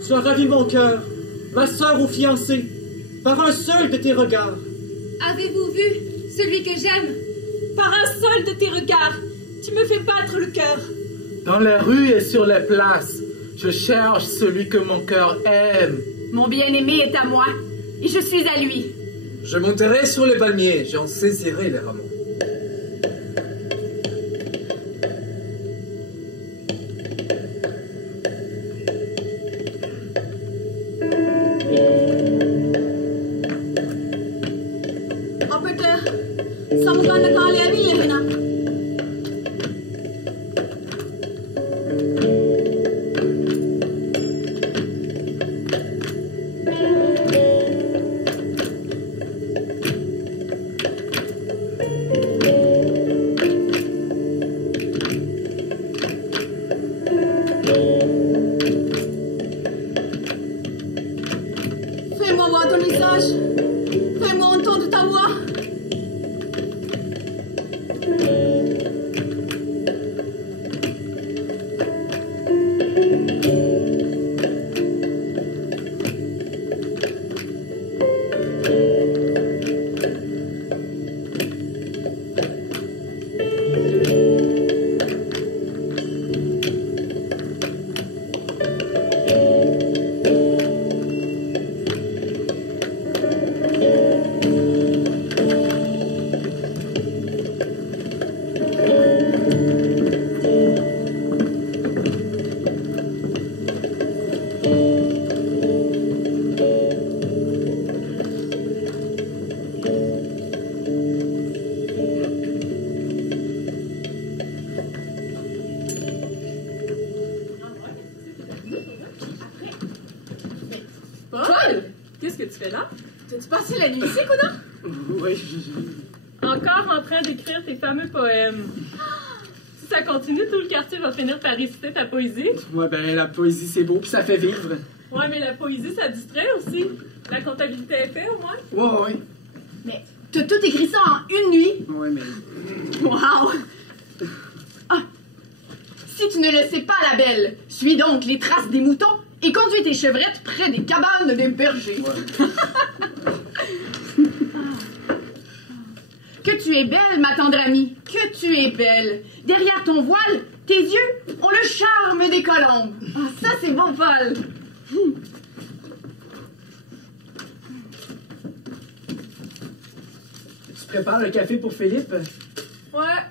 Sois ravi mon cœur, ma sœur ou fiancée, par un seul de tes regards. Avez-vous vu celui que j'aime? Par un seul de tes regards, tu me fais battre le cœur. Dans les rues et sur les places, je cherche celui que mon cœur aime. Mon bien-aimé est à moi, et je suis à lui. Je monterai sur les palmiers, j'en saisirai les rameaux. Paul, qu'est-ce que tu fais là? T'as-tu passé la nuit ici, Coudon? Oui, Encore en train d'écrire tes fameux poèmes. Si ça continue, tout le quartier va finir par réciter ta poésie. Ouais, ben la poésie, c'est beau, puis ça fait vivre. Ouais, mais la poésie, ça distrait aussi. La comptabilité est faite, au moins. Ouais. Mais t'as tout écrit ça en une nuit? Ouais, mais... Wow! Ah! Si tu ne le sais pas, la belle, suis donc les traces des moutons et conduis tes chevrettes près des cabanes des bergers. Ouais. Que tu es belle, ma tendre amie, que tu es belle. Derrière ton voile, tes yeux ont le charme des colombes. Ah, ça, c'est bon, Paul. Tu prépares le café pour Philippe? Ouais,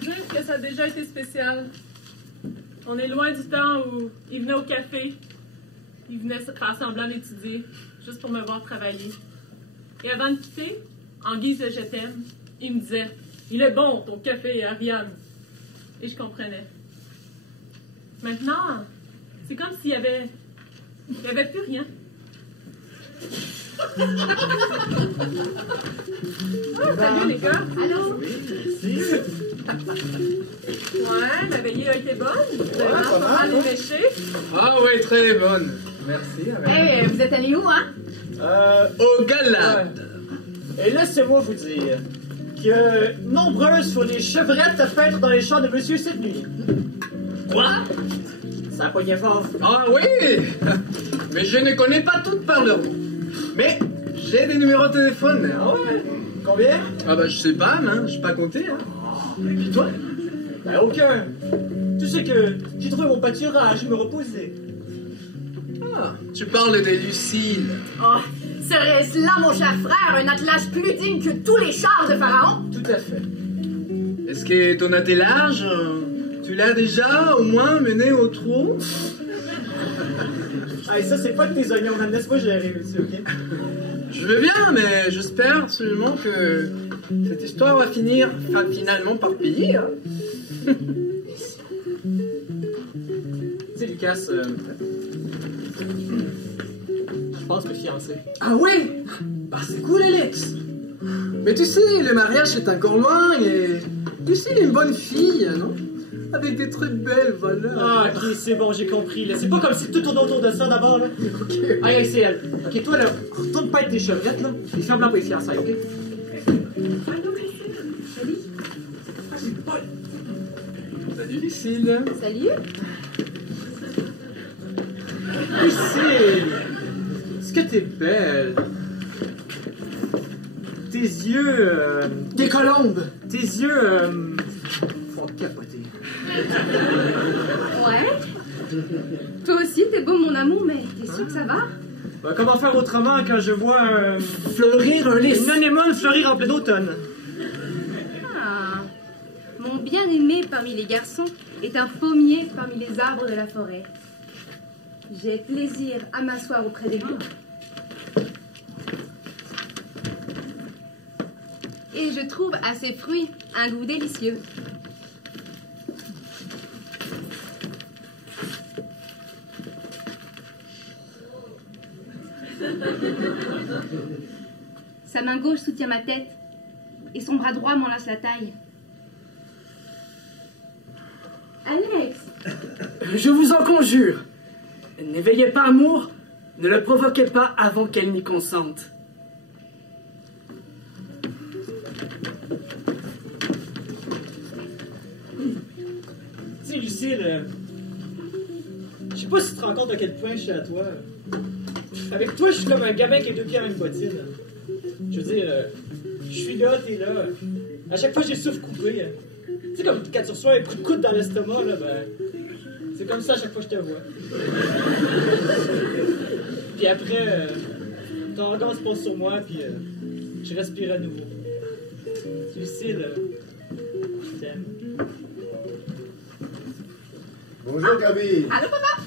juste que ça a déjà été spécial. On est loin du temps où il venait au café, il venait faire semblant d'étudier, juste pour me voir travailler. Et avant de quitter, en guise de je t'aime, il me disait « Il est bon, ton café, Ariane. » Et je comprenais. Maintenant, c'est comme s'il y avait plus rien. Ah, salut les gars! Allô? Ouais, la veillée a été bonne. Vous avez pas mal, mal éméché. Ah oui, très bonne. Merci. Eh, vous êtes allés où, hein? Au Galade. Et laissez-moi vous dire que nombreuses sont les chevrettes peintres dans les champs de monsieur cette nuit. Quoi? Ça poignait fort. Ah oui. Mais je ne connais pas toutes par leur nom. Mais j'ai des numéros de téléphone. Ah ouais? Combien? Ah bah je sais pas, hein. Je sais pas compter. Hein. Et puis toi? Ben aucun. Tu sais que j'ai trouvé mon pâturage, me reposer. Ah, tu parles des Lucille. Oh, serait-ce là, mon cher frère, un attelage plus digne que tous les chars de Pharaon? Tout à fait. Est-ce que ton attelage, tu l'as déjà au moins mené au trou? Ah, et ça, c'est pas de tes oignons, on laisse-moi gérer aussi, ok? Je veux bien, mais j'espère absolument que cette histoire va finir finalement par payer. Hein. Tu sais, Lucas, je pense que fiancé. Ah oui? Bah c'est cool, Alex. Mais tu sais, le mariage est encore loin et... Tu sais, il est une bonne fille, non? Avec des très belles valeurs. Ah, ok, c'est bon, j'ai compris. Là. C'est pas comme si tout tournait autour de ça d'abord, là. Ok. Allez, c'est elle. Ok, toi, là, retourne pas avec tes chevrettes, là. Et ferme-la pour les fiançailles, ok? Salut Lucille. Salut. Lucille, est-ce que t'es belle? Tes yeux, Des colombes. Tes yeux, font capoter. Ouais. Toi aussi, t'es beau, mon amour, mais t'es sûr que ça va? Bah, comment faire autrement quand je vois Fleurir un lys. une anémone fleurir en plein automne? Ah. Mon bien-aimé parmi les garçons est un pommier parmi les arbres de la forêt. J'ai plaisir à m'asseoir auprès de lui. Et je trouve à ses fruits un goût délicieux. Sa main gauche soutient ma tête et son bras droit m'enlace la taille. Alex! Je vous en conjure. N'éveillez pas amour, ne le provoquez pas avant qu'elle n'y consente. Tu sais, Lucille, je sais pas si tu te rends compte à quel point je suis à toi. Avec toi, je suis comme un gamin qui a 2 pieds dans une bottine. Je veux dire, je suis là, t'es là. À chaque fois, j'ai le souffle coupé. Tu sais, comme quand tu reçois un coup de coude dans l'estomac, là, ben, c'est comme ça à chaque fois que je te vois. Puis après, ton regard se pose sur moi, puis je respire à nouveau. Lucille, je t'aime. Bonjour Camille. Allô, papa?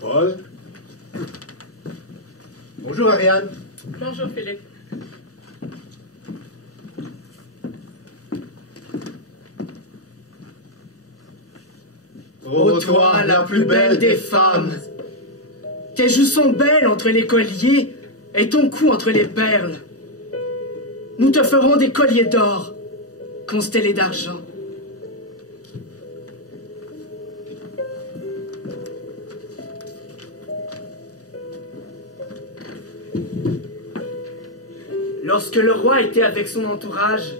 Paul. Bonjour Ariane. Bonjour, Philippe. Oh toi, la plus belle des femmes. Tes joues sont belles entre les colliers et ton cou entre les perles. Nous te ferons des colliers d'or, constellés d'argent. Lorsque le roi était avec son entourage,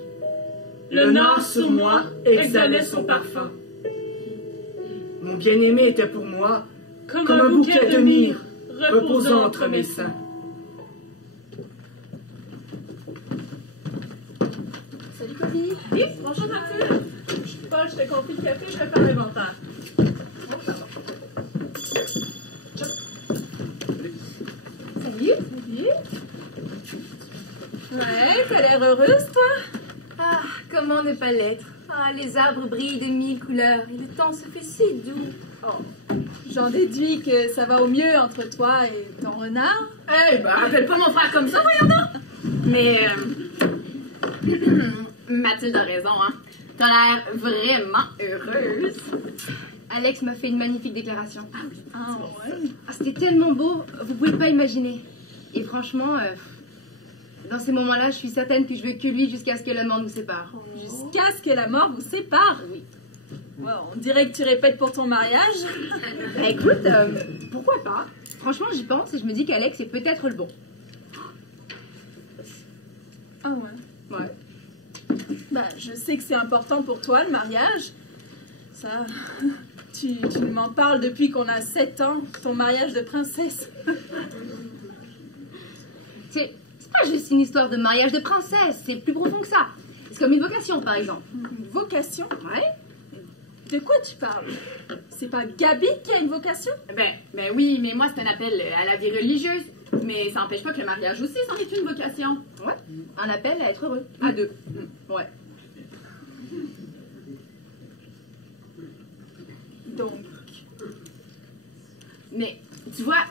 le nord sur moi exhalait son parfum. Mon bien-aimé était pour moi comme un bouquet de myrrhe reposant entre mes seins. Salut, Cody. Oui, bonjour, Mathilde. Je suis Paul, je te confie le café, je prépare l'inventaire. Salut. Salut. Ouais, t'as l'air heureuse, toi? Ah, comment ne pas l'être? Ah, les arbres brillent de mille couleurs et le temps se fait si doux. Oh, j'en déduis que ça va au mieux entre toi et ton renard. Eh ben, appelle pas mon frère comme ça, voyons donc! Mais, Mathilde a raison, hein. T'as l'air vraiment heureuse. Alex m'a fait une magnifique déclaration. Ah ouais? Ah, c'était tellement beau, vous pouvez pas imaginer. Et franchement, dans ces moments-là, je suis certaine que je veux que lui jusqu'à ce que la mort nous sépare. Jusqu'à ce que la mort vous sépare? Oui. Ouais, on dirait que tu répètes pour ton mariage. Bah, écoute, pourquoi pas? Franchement, j'y pense et je me dis qu'Alex est peut-être le bon. Ah ouais? Ouais. Bah, je sais que c'est important pour toi, le mariage. Ça, tu m'en parles depuis qu'on a 7 ans, ton mariage de princesse. C'est pas juste une histoire de mariage de princesse, c'est plus profond que ça. C'est comme une vocation, par exemple. Une vocation? Ouais. De quoi tu parles? C'est pas Gabi qui a une vocation? Ben oui, mais moi, c'est un appel à la vie religieuse. Mais ça n'empêche pas que le mariage aussi, c'en est une vocation. Ouais. Un appel à être heureux. À deux. Ouais. Donc. Mais, tu vois,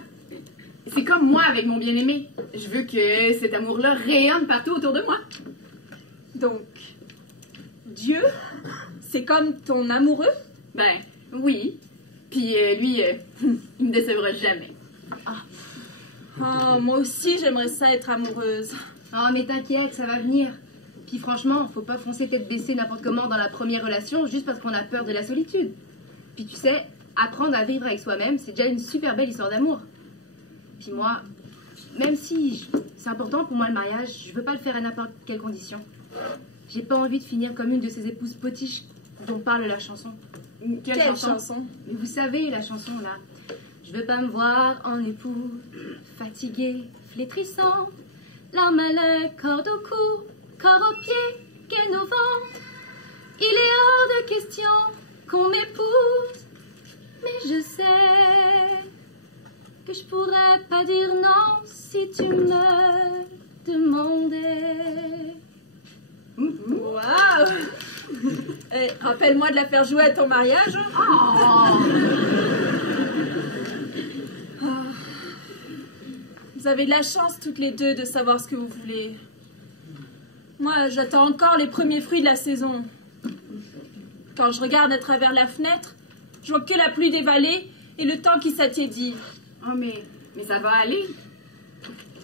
c'est comme moi avec mon bien-aimé. Je veux que cet amour-là rayonne partout autour de moi. Donc, Dieu, c'est comme ton amoureux? Ben, oui. Puis lui, il me décevra jamais. Oh, moi aussi, j'aimerais ça être amoureuse. Oh, mais t'inquiète, ça va venir. Puis franchement, faut pas foncer tête baissée n'importe comment dans la première relation juste parce qu'on a peur de la solitude. Puis tu sais, apprendre à vivre avec soi-même, c'est déjà une super belle histoire d'amour. Puis moi, même si c'est important pour moi le mariage, je veux pas le faire à n'importe quelle condition. J'ai pas envie de finir comme une de ces épouses potiches dont parle la chanson. Quelle chanson? Mais vous savez, la chanson là. Je veux pas me voir en époux, fatigué, flétrissant, larmes à l'œil, corde au cou, corps aux pieds, gaine au ventre. Il est hors de question qu'on m'épouse, mais je sais que je pourrais pas dire non si tu me demandais. Waouh! Rappelle-moi de la faire jouer à ton mariage. Vous avez de la chance toutes les deux de savoir ce que vous voulez. Moi, j'attends encore les premiers fruits de la saison. Quand je regarde à travers la fenêtre, je vois que la pluie des vallées et le temps qui s'attiédit. Oh, mais ça va aller.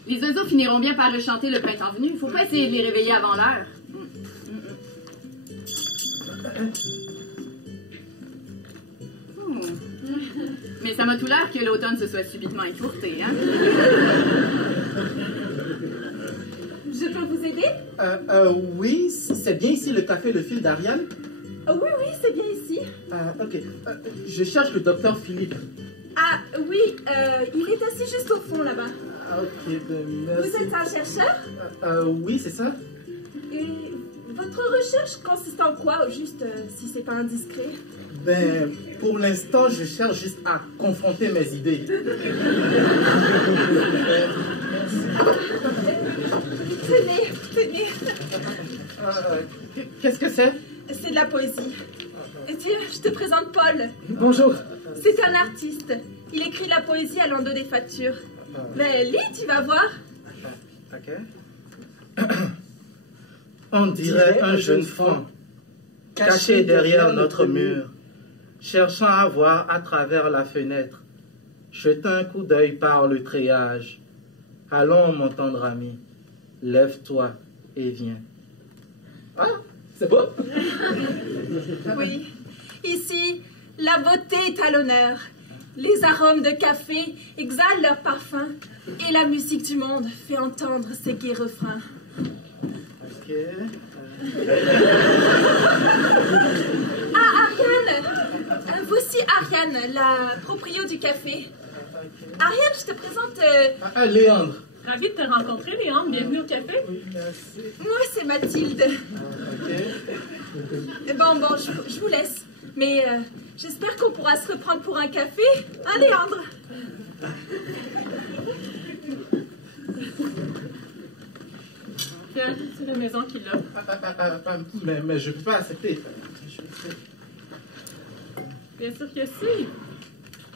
Les oiseaux finiront bien par rechanter le printemps venu. Faut pas essayer de les réveiller avant l'heure. Mais ça m'a tout l'air que l'automne se soit subitement écourté, hein? Je peux vous aider? Oui, c'est bien ici le café Le Fil d'Ariane? Oui, c'est bien ici. Ok. Je cherche le docteur Philippe. Ah, oui, il est assis juste au fond, là-bas. Ok, merci. Vous êtes un chercheur? Oui, c'est ça. Et votre recherche consiste en quoi, au juste, si c'est pas indiscret? Ben, pour l'instant, je cherche juste à confronter mes idées. Tenez. Qu'est-ce que c'est? C'est de la poésie. Et tiens, je te présente Paul. Bonjour. C'est un artiste. Il écrit la poésie à l'endos des factures. Mais lis, tu vas voir. Ok. On dirait un jeune franc, caché derrière notre mur, cherchant à voir à travers la fenêtre. Jette un coup d'œil par le treillage. Allons, mon tendre ami, lève-toi, et viens. Ah, c'est beau? Oui. Ici, la beauté est à l'honneur. Les arômes de café exhalent leur parfum et la musique du monde fait entendre ses gais refrains. Ok. Ah, Ariane! Voici Ariane, la proprio du café. Ariane, je te présente... Léandre. Ravi de te rencontrer, Léandre. Bienvenue au café. Oui, merci. Moi, c'est Mathilde. Ok. Bon, je vous laisse. Mais j'espère qu'on pourra se reprendre pour un café. Hein, Léandre? Tiens, c'est la maison qui l'offre. Mais je ne peux pas accepter. Bien sûr que si.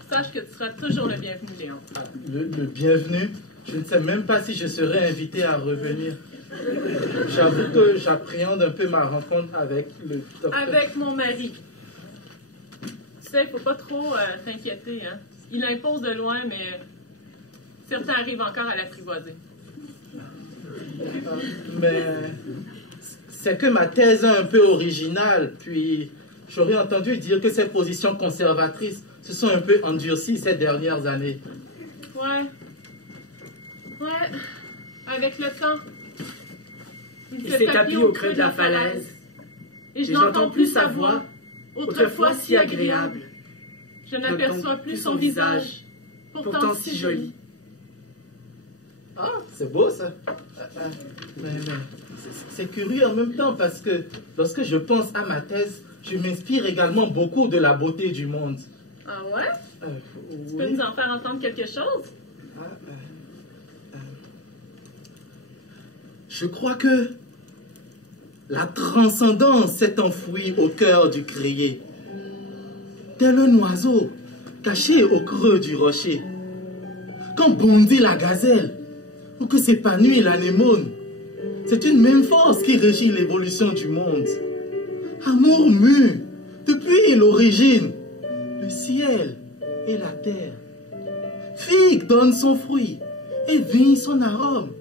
Sache que tu seras toujours le bienvenu, Léandre. Le bienvenu? Je ne sais même pas si je serai invité à revenir. J'avoue que j'appréhende un peu ma rencontre avec le docteur. Avec mon mari. Tu sais, il ne faut pas trop t'inquiéter, hein. Il impose de loin, mais certains arrivent encore à l'apprivoiser. Mais c'est que ma thèse est un peu originale, puis j'aurais entendu dire que ces positions conservatrices se sont un peu endurcies ces dernières années. Ouais, avec le temps. Il s'est tapis au creux de la falaise, et je n'entends plus sa voix, autrefois si agréable. Je n'aperçois plus son visage, pourtant si joli. Ah, c'est beau ça. Mais c'est curieux en même temps parce que lorsque je pense à ma thèse, je m'inspire également beaucoup de la beauté du monde. Ah ouais? Oui. Tu peux nous en faire entendre quelque chose? Je crois que la transcendance s'est enfouie au cœur du crier. Tel un oiseau caché au creux du rocher. Quand bondit la gazelle ou que s'épanouit l'anémone, c'est une même force qui régit l'évolution du monde. Amour mue depuis l'origine, le ciel et la terre. Figue donne son fruit et vigne son arôme.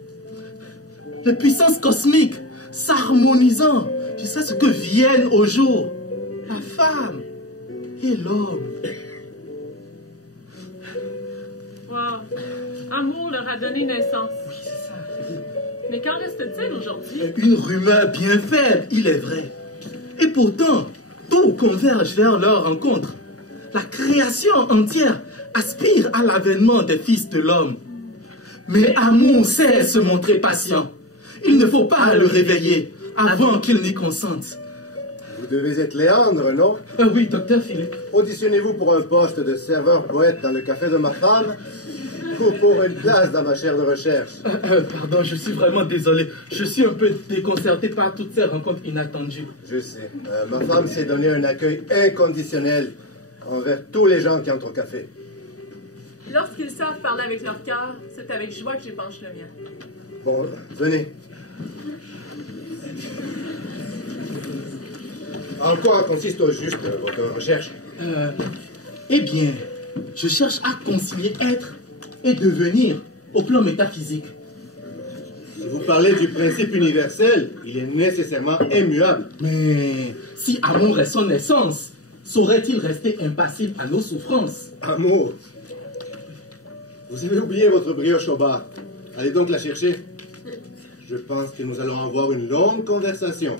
Les puissances cosmiques s'harmonisant jusqu'à ce que viennent au jour la femme et l'homme. Wow. Amour leur a donné naissance. Oui, c'est ça. Mais qu'en reste-t-il aujourd'hui? Une rumeur bien faible, il est vrai. Et pourtant, tout converge vers leur rencontre. La création entière aspire à l'avènement des fils de l'homme. Mais amour sait se montrer patient. Il ne faut pas le réveiller avant qu'il n'y consente. Vous devez être Léandre, non? Oui, docteur Philippe. Auditionnez-vous pour un poste de serveur poète dans le café de ma femme ou pour une place dans ma chaire de recherche? Pardon, je suis vraiment désolé. Je suis un peu déconcerté par toutes ces rencontres inattendues. Je sais. Ma femme s'est donné un accueil inconditionnel envers tous les gens qui entrent au café. Lorsqu'ils savent parler avec leur cœur, c'est avec joie que j'épanche le mien. Bon, venez. En quoi consiste au juste votre recherche? Eh bien, je cherche à concilier être et devenir au plan métaphysique. Si vous parlez du principe universel, il est nécessairement immuable. Mais si amour est son essence, saurait-il rester impassible à nos souffrances? Amour? Vous avez oublié votre brioche au bar. Allez donc la chercher. Je pense que nous allons avoir une longue conversation.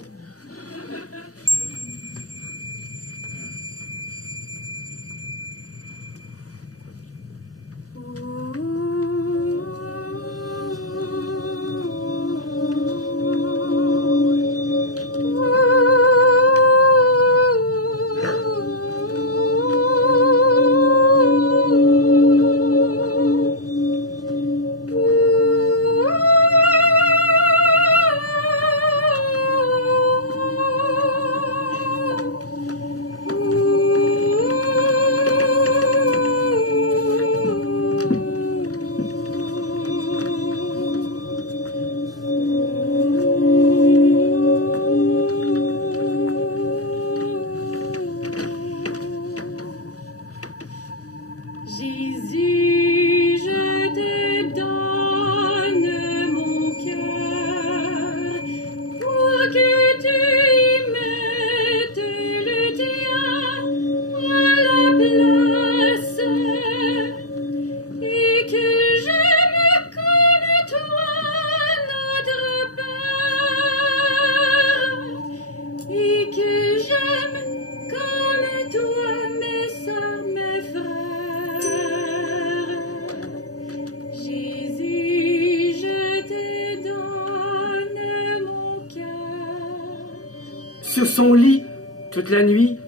Sur son lit, toute la nuit,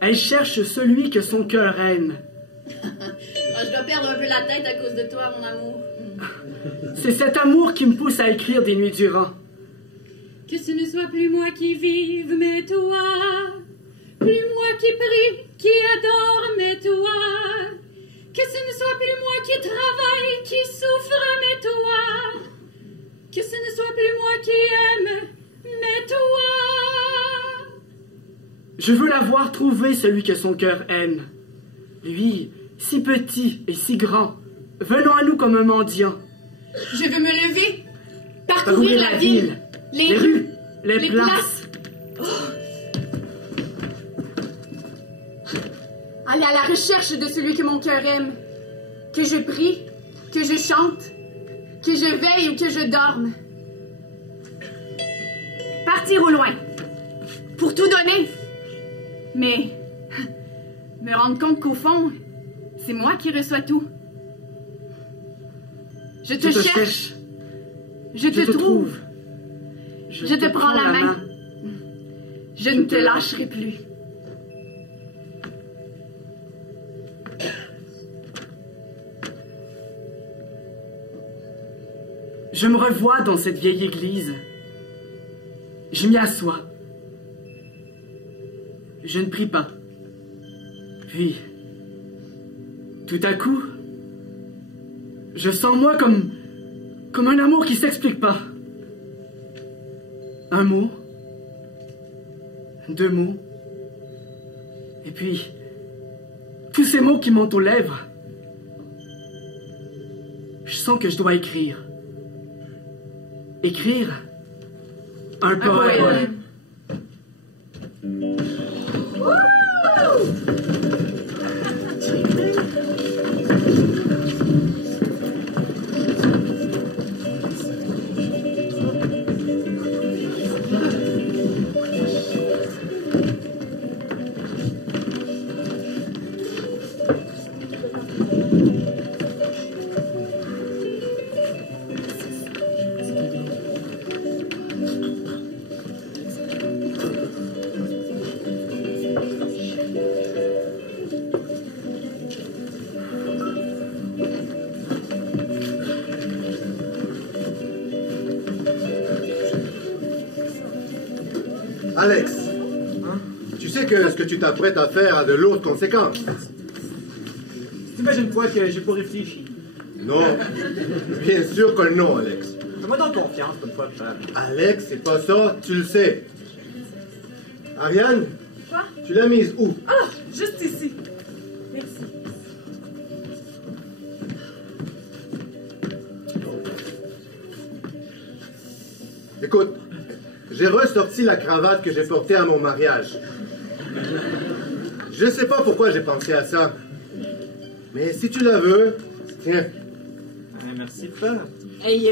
elle cherche celui que son cœur aime. Je dois perdre un peu la tête à cause de toi, mon amour. C'est cet amour qui me pousse à écrire des nuits durant. Que ce ne soit plus moi qui vive, mais toi. Plus moi qui prie, qui adore, mais toi. Que ce ne soit plus moi qui travaille, qui souffre, mais toi. Que ce ne soit plus moi qui aime, mais toi. Je veux la voir trouver celui que son cœur aime. Lui, si petit et si grand, venons à nous comme un mendiant. Je veux me lever, parcourir la ville, les rues, les places. Oh. Aller à la recherche de celui que mon cœur aime. Que je prie, que je chante, que je veille ou que je dorme. Partir au loin, pour tout donner. Mais me rendre compte qu'au fond, c'est moi qui reçois tout. Je te cherche. Je te trouve. Je te prends la main. Je ne te lâcherai plus. Je me revois dans cette vieille église. Je m'y assois. Je ne prie pas. Puis, tout à coup, je sens en moi comme un amour qui s'explique pas. Un mot, 2 mots, et puis tous ces mots qui montent aux lèvres. Je sens que je dois écrire. Écrire un poème. Alex, tu sais que ce que tu t'apprêtes à faire a de lourdes conséquences. T'imagines-toi que j'ai pas réfléchi. Non, bien sûr que non, Alex. Fais-moi donc confiance pour une fois, frère. Alex, c'est pas ça, tu le sais. Ariane? Quoi? Tu l'as mise où? Ah, juste ici. Merci. Écoute, j'ai ressorti la cravate que j'ai portée à mon mariage. Je sais pas pourquoi j'ai pensé à ça. Mais si tu la veux, tiens. Merci, frère. Hey,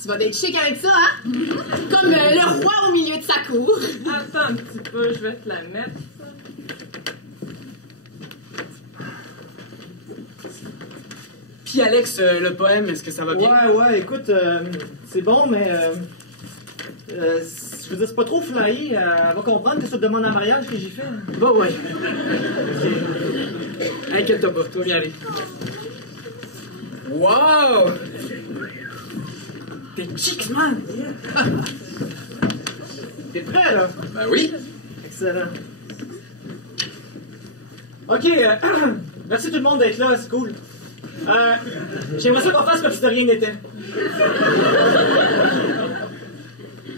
tu vas être chic avec ça, hein? Comme le roi au milieu de sa cour. Attends un petit peu, je vais te la mettre. Puis Alex, le poème, est-ce que ça va bien? Ouais, écoute, c'est bon, mais... je veux dire, c'est pas trop flyé. Elle va comprendre que c'est une demande en mariage que j'ai fait. Bon, ouais. Inquiète-toi pas, toi, viens aller. Wow! T'es chic, man! T'es prêt, là? Ben oui! Excellent. OK, merci tout le monde d'être là, c'est cool. J'aimerais ça qu'on fasse comme si de rien n'était.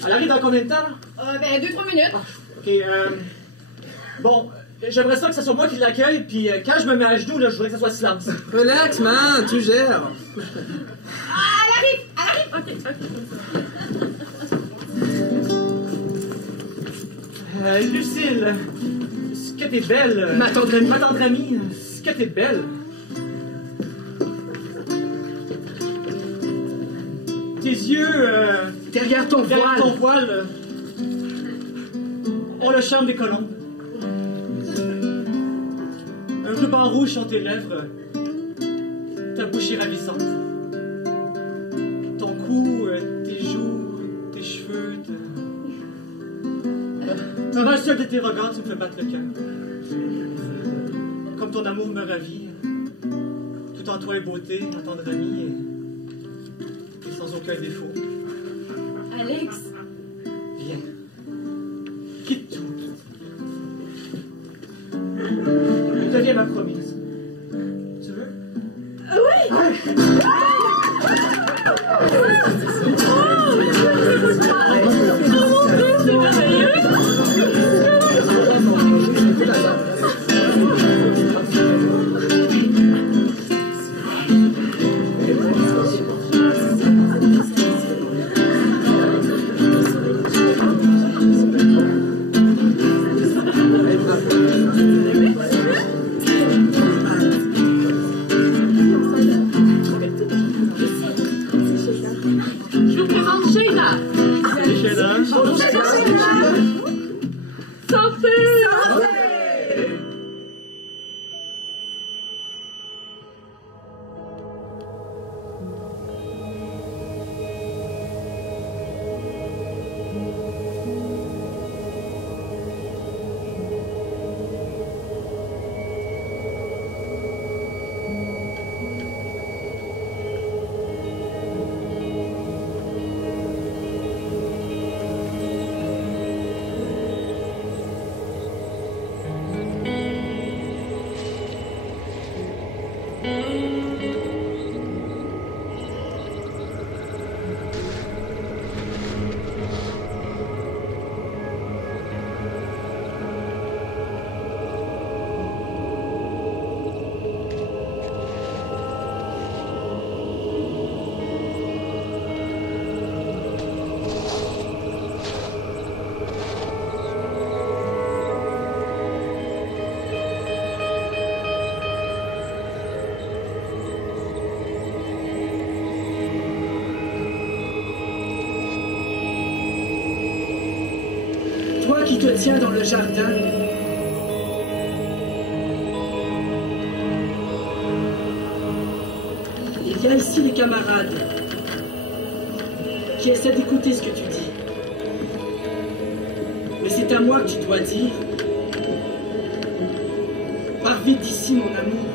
Elle arrive dans combien de temps, là? Ben, 2-3 minutes. OK, bon, j'aimerais ça que ce soit moi qui l'accueille, puis quand je me mets à genoux, là, je voudrais que ça soit silence. Relax, man, tu gères. Elle arrive! Lucille, ce que t'es belle. Ma tendre amie. Ma tendre amie, ce que t'es belle. Tes yeux, derrière ton voile, ont le charme des colombes. Un ruban rouge sur tes lèvres, ta bouche est ravissante. Ton cou, tes joues, tes cheveux, Par un seul de tes regards, tu me fais battre le cœur. Comme ton amour me ravit, tout en toi est beauté, en tendrerie et sans aucun défaut. Alex, Viens. Quitte tout. Deviens ma promise. Tu veux? Oui! Qui te tient dans le jardin. Il y a ici des camarades qui essaient d'écouter ce que tu dis. Mais c'est à moi que tu dois dire. Pars vite d'ici, mon amour.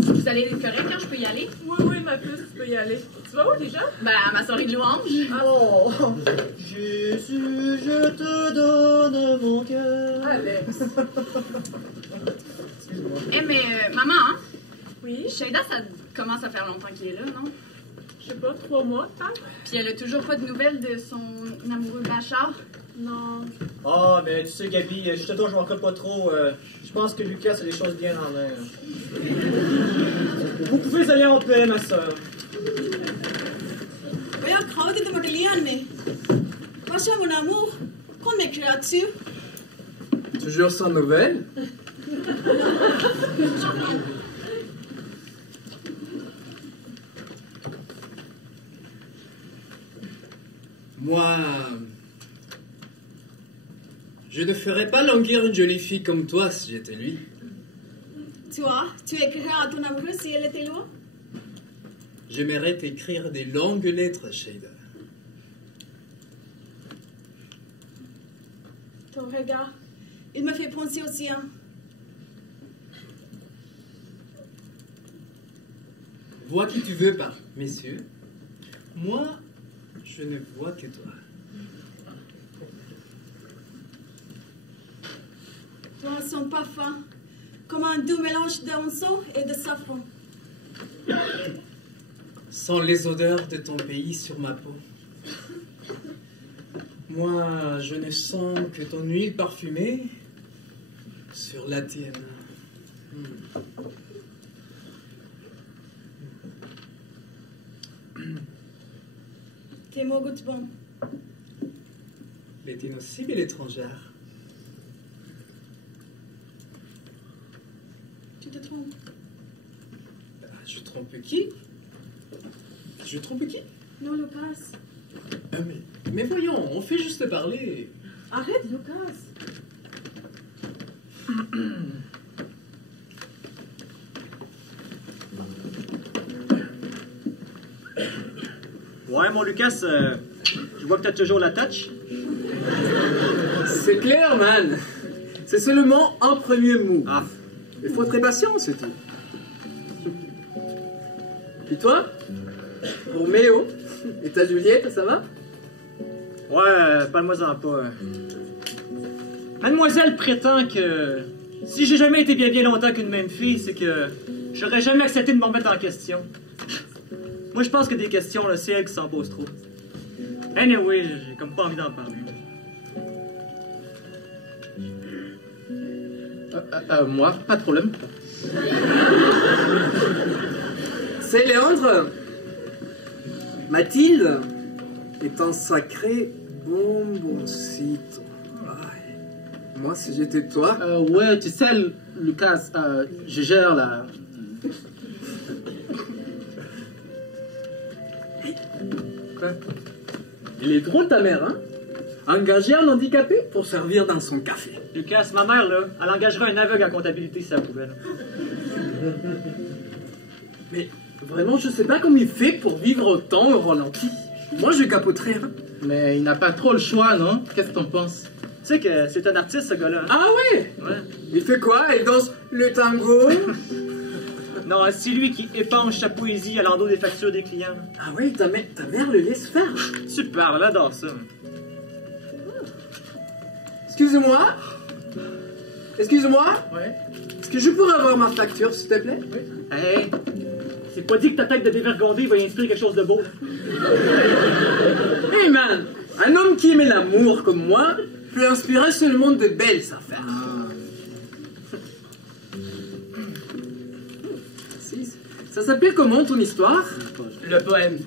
Vous allez correct quand je peux y aller? Oui, ma puce, tu peux y aller. Tu vas où déjà? Ben, à ma soirée de louange. Oh, Jésus, je te donne mon cœur. Alex. Eh, mais maman, hein? Oui? Shaida, ça commence à faire longtemps qu'il est là, non? Je sais pas, 3 mois, hein? Puis elle a toujours pas de nouvelles de son amoureux Bachar? Non. Ah, mais tu sais, Gabi, je te je m'en colle pas trop. Je pense que Lucas a des choses bien en main. Vous pouvez aller en paix, ma soeur. Voyons, prochain, mon amour, quand m'écriras-tu? Toujours sans nouvelles? Moi, je ne ferais pas languir une jolie fille comme toi si j'étais lui. Toi, tu écrirais à ton amoureux si elle était loin? J'aimerais t'écrire des longues lettres, Sheila. Ton regard, il me fait penser au sien. Vois qui tu veux par messieurs. Moi, je ne vois que toi. Toi, son parfum, comme un doux mélange d'anceau et de safran. Sans les odeurs de ton pays sur ma peau. Moi, je ne sens que ton huile parfumée sur la tienne. Tes mots goûtent bon. Est-il aussi belle étrangère? Tu te trompes. Je trompe qui? Je trompe qui? Non, Lucas. Mais voyons, on fait juste parler. Arrête, Lucas. Ouais, mon Lucas, je vois que t'as toujours la touch. C'est clair, man. C'est seulement un premier mot. Ah. Il faut être patient, c'est tout. Et toi? Roméo? Et ta Juliette, ça va? Ouais, parle-moi-en pas. Mademoiselle prétend que si j'ai jamais été bien longtemps qu'une même fille, c'est que j'aurais jamais accepté de me remettre en question. Moi, je pense que des questions, là, c'est elle qui s'en pose trop. Anyway, j'ai comme pas envie d'en parler. Moi, pas de problème. C'est Léandre. Mathilde est un sacré bonboncito. Ouais. Moi, si j'étais toi... Ouais, tu sais, Lucas, je gère la... Quoi? Il est drôle ta mère, hein? Engager un handicapé pour servir dans son café. Lucas, ma mère, là, elle engagera un aveugle en comptabilité si ça pouvait. Mais vraiment, je sais pas comment il fait pour vivre autant au ralenti. Moi, je capoterais. Hein? Mais il n'a pas trop le choix, non? Qu'est-ce que t'en penses? Tu sais que c'est un artiste, ce gars-là. Hein? Ah ouais? Ouais. Il fait quoi? Il danse le tango? Non, c'est lui qui épanche sa poésie à l'endos des factures des clients. Ah oui, ta mère le laisse faire. Super, elle adore ça. Excuse-moi? Excuse-moi? Ouais. Est-ce que je pourrais avoir ma facture, s'il te plaît? Oui. Hey, c'est pas dit que ta tête de dévergondé va y inspirer quelque chose de beau. Hey man, un homme qui aimait l'amour comme moi peut inspirer seulement de belles affaires. Ça s'appelle comment ton histoire? Le poème.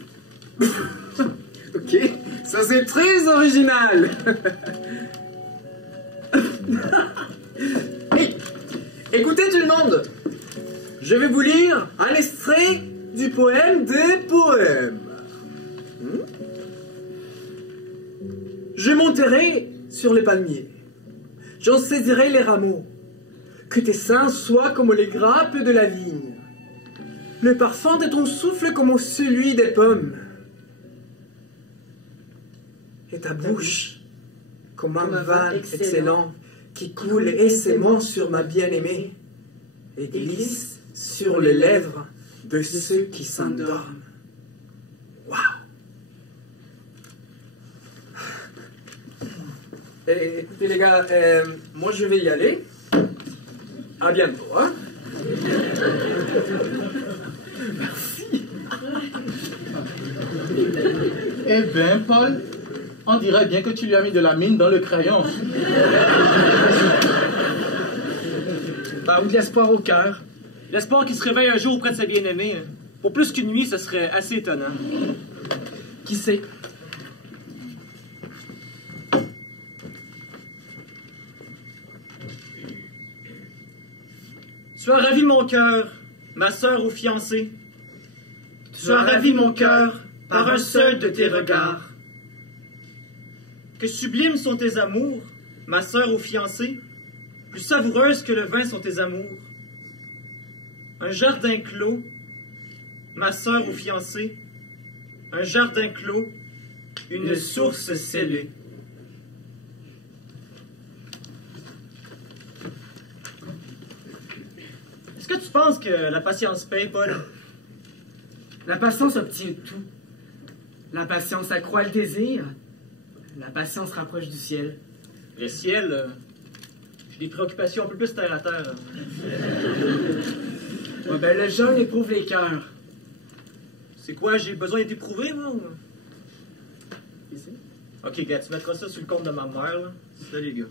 Ok, ça c'est très original. Hey, écoutez tout le monde, je vais vous lire un extrait du poème des poèmes. Je monterai sur les palmiers, j'en saisirai les rameaux, que tes seins soient comme les grappes de la vigne, le parfum de ton souffle comme celui des pommes, et ta bouche comme un vin excellent qui coule aisément sur ma bien-aimée et glisse sur les lèvres de ceux qui s'endorment. Waouh! Écoutez les gars, moi je vais y aller. À bientôt, hein? Merci. Eh bien, Paul, on dirait bien que tu lui as mis de la mine dans le crayon. Ou de l'espoir au cœur. L'espoir qu'il se réveille un jour auprès de sa bien-aimée. Pour plus qu'une nuit, ce serait assez étonnant. Qui sait? Tu as ravi mon cœur, ma sœur ou fiancée. Tu as ravi mon cœur par un seul de tes regards. Que sublimes sont tes amours, ma sœur ou fiancée, plus savoureuses que le vin sont tes amours. Un jardin clos, ma sœur ou fiancée, un jardin clos, une source scellée. Est-ce que tu penses que la patience paye, Paul? La patience obtient tout. La patience accroît le désir. La patience rapproche du ciel. Le ciel, j'ai des préoccupations un peu plus terre à terre. Ouais, ben, le jeûne éprouve les cœurs. C'est quoi, j'ai besoin d'être éprouvé, moi? Ici? Ok, gars, tu mettras ça sur le compte de ma mère, là. Salut, les gars.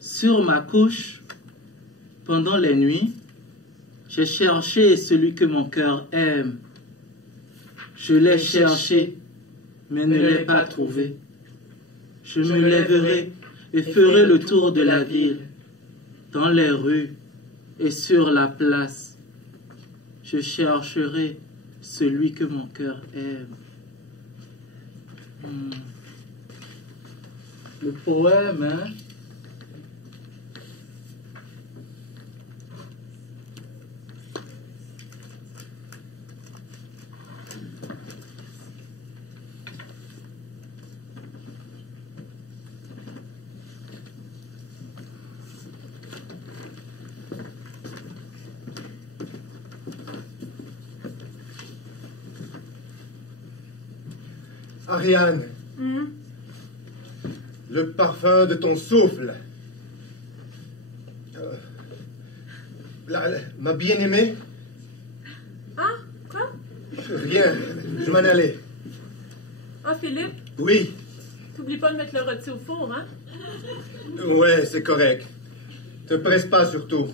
Sur ma couche, pendant les nuits, j'ai cherché celui que mon cœur aime. Je l'ai cherché, mais ne l'ai pas trouvé. Je me lèverai et ferai le tour de la ville, dans les rues et sur la place. Je chercherai celui que mon cœur aime. Le poème, hein? Ariane, le parfum de ton souffle. Ma bien-aimée? Ah, quoi? Rien, je m'en allais. Ah, Philippe? Oui. T'oublies pas de mettre le rôti au four, hein? Ouais, c'est correct. Te presse pas surtout.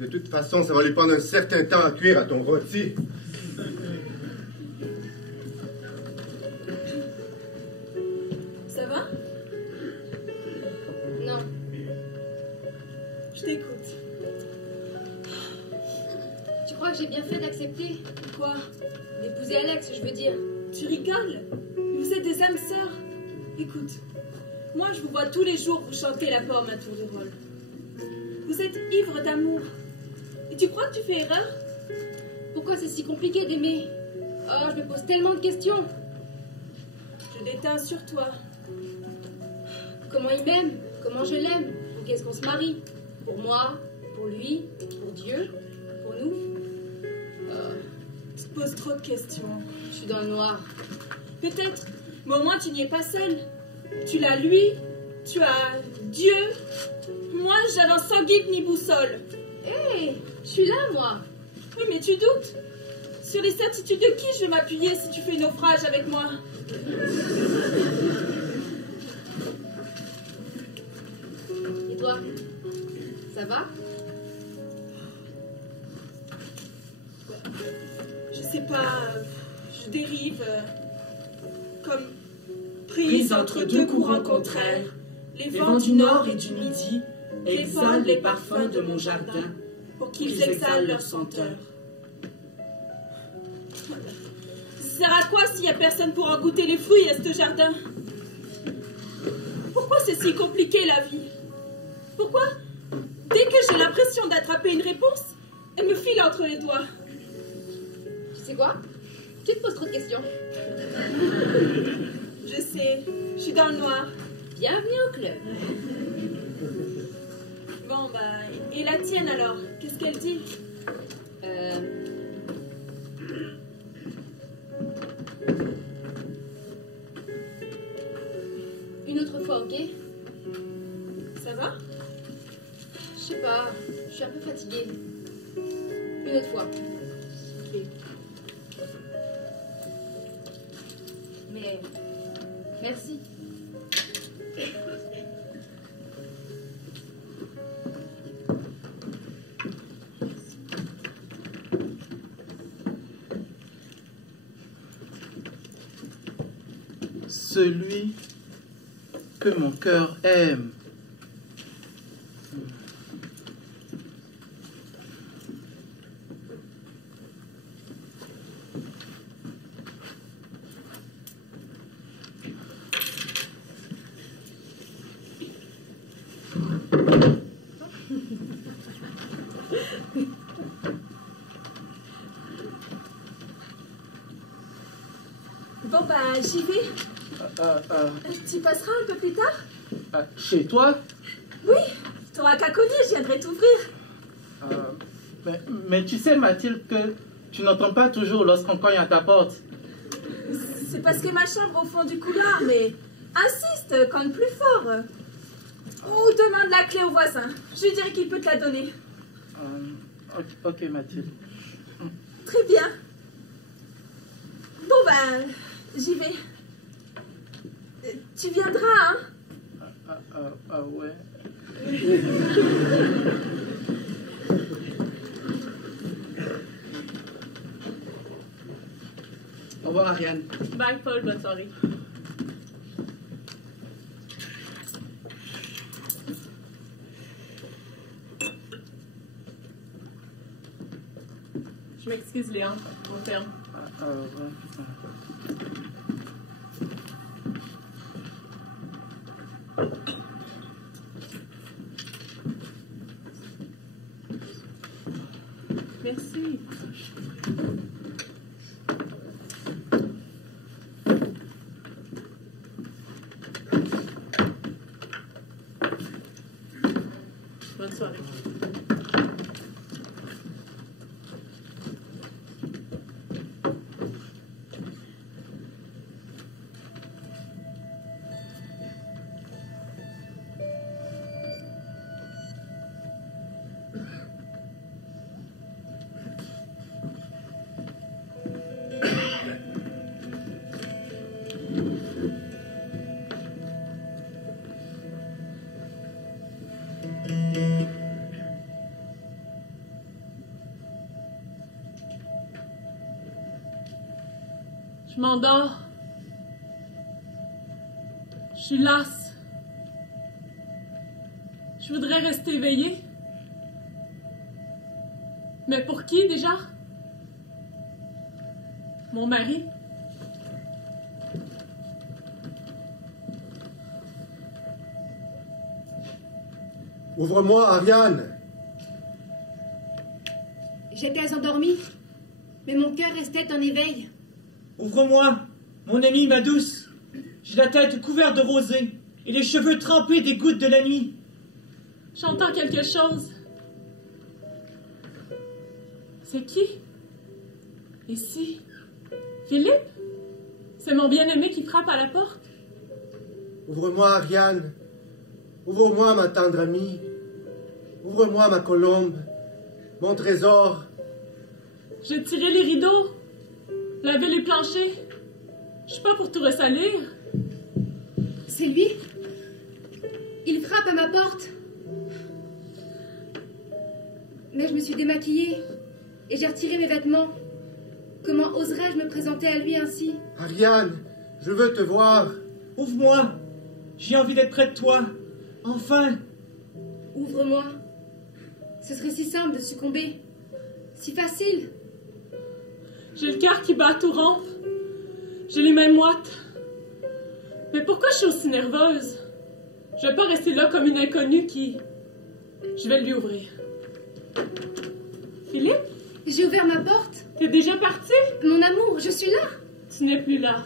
De toute façon, ça va lui prendre un certain temps à cuire à ton rôti. Ça va? Non. Je t'écoute. Tu crois que j'ai bien fait d'accepter? Quoi? D'épouser Alex, je veux dire. Tu rigoles? Vous êtes des âmes sœurs. Écoute, moi je vous vois tous les jours vous chanter la pomme à tour de rôle. Vous êtes ivre d'amour. Et tu crois que tu fais erreur? Pourquoi c'est si compliqué d'aimer? Oh, je me pose tellement de questions. Je déteins sur toi. Comment il m'aime? Comment je l'aime? Pour qu'est-ce qu'on se marie? Pour moi? Pour lui? Pour Dieu? Pour nous? Tu te poses trop de questions. Je suis dans le noir. Peut-être, mais au moins tu n'y es pas seule. Tu l'as lui, tu as Dieu. Moi, j'avance sans guide ni boussole. Hé, je suis là, moi. Oui, mais tu doutes. Sur les certitudes de qui je vais m'appuyer si tu fais naufrage avec moi? Et toi? Ça va? Je sais pas, je dérive comme prise entre deux courants contraires. Les vents du nord et du midi exhalent les parfums de mon jardin pour qu'ils exhalent leur senteur. Ça sert à quoi s'il n'y a personne pour en goûter les fruits à ce jardin? Pourquoi c'est si compliqué la vie? Pourquoi, dès que j'ai l'impression d'attraper une réponse, elle me file entre les doigts? Tu sais quoi? Tu te poses trop de questions. Je sais, je suis dans le noir. Bienvenue au club. Bon, bah, et la tienne alors? Qu'est-ce qu'elle dit? Une autre fois, ok? Ça va? Je sais pas, je suis un peu fatiguée. Une autre fois. Ok. Mais merci. celui que mon cœur aime. Bon, bah, j'y vais. Tu passeras un peu plus tard? Chez toi? Oui, t'auras qu'à cogner, je viendrai t'ouvrir. Mais tu sais, Mathilde, que tu n'entends pas toujours lorsqu'on cogne à ta porte. C'est parce que ma chambre au fond du couloir, mais insiste, cogne plus fort. Ou demande la clé au voisin. Je lui dirai qu'il peut te la donner. Ok, Mathilde. Très bien. Bon, ben, j'y vais. Tu viendras, hein? Ouais. Au revoir, Ariane. Bye, Paul, bonne soirée. Je m'excuse, Léon. On ferme. Merci. Bonne soirée. Je m'endors. Je suis lasse. Je voudrais rester éveillée. Mais pour qui déjà? Mon mari? Ouvre-moi, Ariane. J'étais endormie, mais mon cœur restait en éveil. Ouvre-moi, mon amie, ma douce. J'ai la tête couverte de rosée et les cheveux trempés des gouttes de la nuit. J'entends quelque chose. C'est qui? Ici? Philippe? C'est mon bien-aimé qui frappe à la porte? Ouvre-moi, Ariane. Ouvre-moi, ma tendre amie. Ouvre-moi, ma colombe. Mon trésor. J'ai tiré les rideaux. Lavé les planchers. Je suis pas pour tout ressalir. C'est lui? Il frappe à ma porte. Mais je me suis démaquillée et j'ai retiré mes vêtements. Comment oserais-je me présenter à lui ainsi? Ariane, je veux te voir. Ouvre-moi. J'ai envie d'être près de toi. Enfin. Ouvre-moi. Ce serait si simple de succomber. Si facile. J'ai le cœur qui bat tout rond. J'ai les mains moites. Mais pourquoi je suis aussi nerveuse? Je vais pas rester là comme une inconnue qui... Je vais lui ouvrir. Philippe? J'ai ouvert ma porte. T'es déjà parti? Mon amour, je suis là. Tu n'es plus là.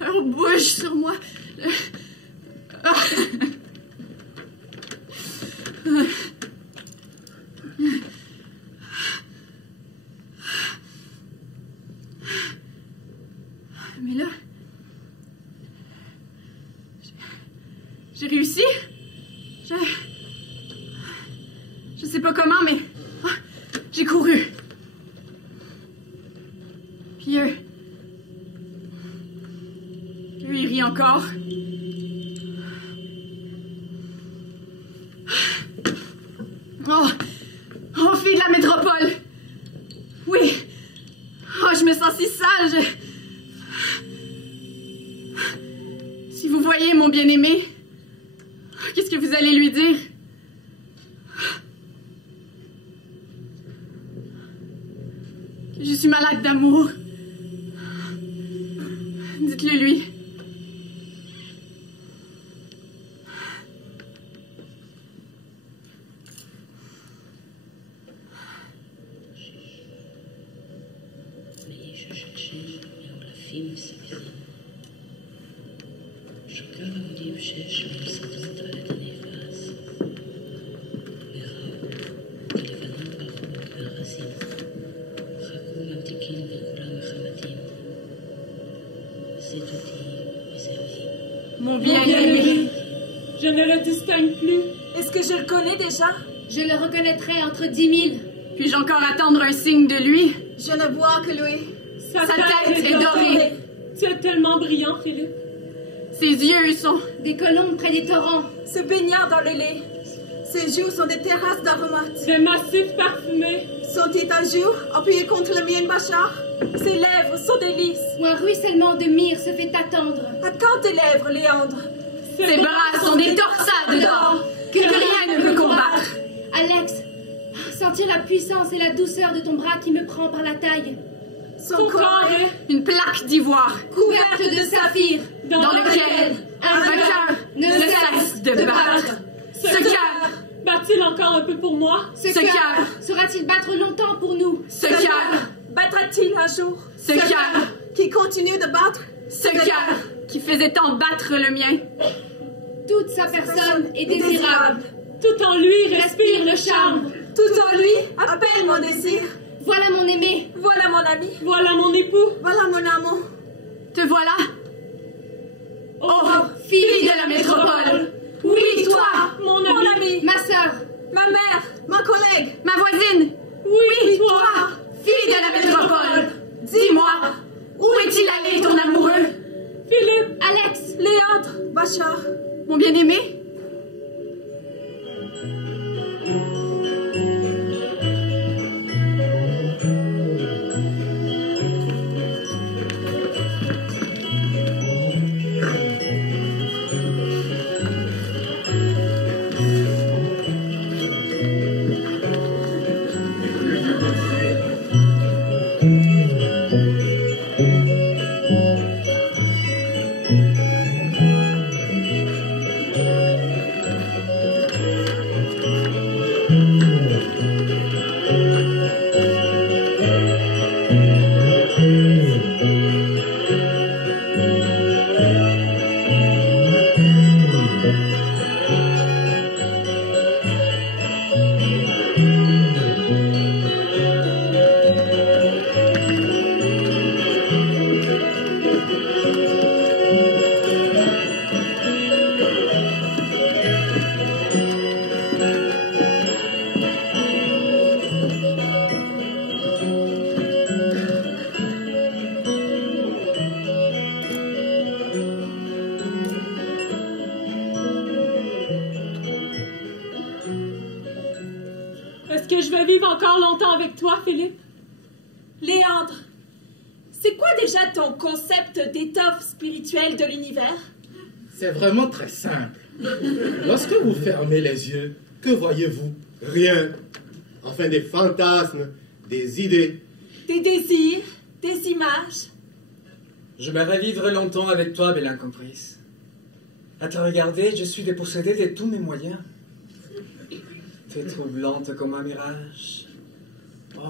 Leur bouche sur moi. Mais là... J'ai réussi. Je sais pas comment, mais... j'ai couru. Puis eux, ils rient encore. Oh, fille de la métropole. Oui. Oh, je me sens si sale. Si vous voyez mon bien-aimé, qu'est-ce que vous allez lui dire? Que je suis malade d'amour. Dites-le lui. Mon bien-aimé. Je ne le distingue plus. Est-ce que je le connais déjà? Je le reconnaîtrai entre 10 000. Puis-je encore attendre un signe de lui? Je ne vois que lui. Sa tête est dorée. Tu es tellement brillant, Philippe. Ses yeux sont des colombes près des torrents. Se baignant dans le lait. Ses joues sont des terrasses d'aromates. Des massifs parfumés. Son joue appuyé contre le mien, Bachar. Ses lèvres sont des lys. Où un ruissellement de myrrhe se fait attendre. À quand tes lèvres, Léandre? Ses bras sont des torsades d'or que rien ne peut combattre. Alex, sentir la puissance et la douceur de ton bras qui me prend par la taille. Son corps est une plaque d'ivoire couverte de saphir dans lequel un vainqueur ne cesse de battre. Ce cœur bat-il encore un peu pour moi? Ce cœur sera-t-il battre longtemps pour nous? Ce cœur battra-t-il un jour? Ce cœur qui continue de battre? Ce cœur qui faisait tant battre le mien. Toute sa personne est désirable. Tout en lui respire le charme. Tout en lui appelle mon désir. Voilà mon aimé. Voilà mon ami. Voilà mon époux. Voilà mon amour. Te voilà. Oh, fille de la métropole. Oui, toi, mon ami. Ma sœur. Ma mère. Ma collègue. Ma voisine. Oui, toi. Fille de la métropole. Dis-moi, où est-il allé ton amoureux? Philippe. Alex. Léandre. Bachar. Mon bien-aimé? Est-ce que je vais vivre encore longtemps avec toi, Philippe? Léandre, c'est quoi déjà ton concept d'étoffe spirituelle de l'univers? C'est vraiment très simple. Lorsque vous fermez les yeux, que voyez-vous? Rien. Enfin, des fantasmes, des idées. Des désirs, des images. Je me revivrai longtemps avec toi, belle incomprise. À te regarder, je suis dépossédé de tous mes moyens. T'es troublante comme un mirage. Oh,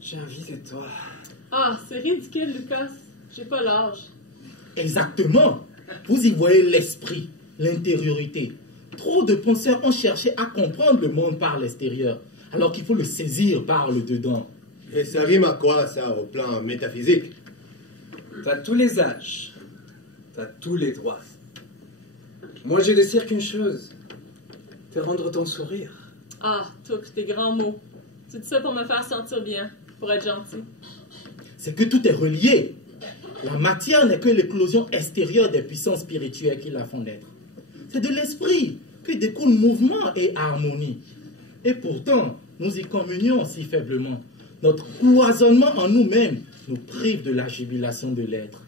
j'ai envie de toi. Ah, c'est ridicule, Lucas. J'ai pas l'âge. Exactement. Vous y voyez l'esprit, l'intériorité. Trop de penseurs ont cherché à comprendre le monde par l'extérieur, alors qu'il faut le saisir par le dedans. Et ça rime à quoi, ça, au plan métaphysique? T'as tous les âges. T'as tous les droits. Moi, je désire qu'une chose. Te rendre ton sourire. Ah, toi pis tes grands mots. Tu dis ça pour me faire sentir bien, pour être gentil. C'est que tout est relié. La matière n'est que l'éclosion extérieure des puissances spirituelles qui la font naître. C'est de l'esprit que découle mouvement et harmonie. Et pourtant, nous y communions si faiblement. Notre cloisonnement en nous-mêmes nous prive de la jubilation de l'être.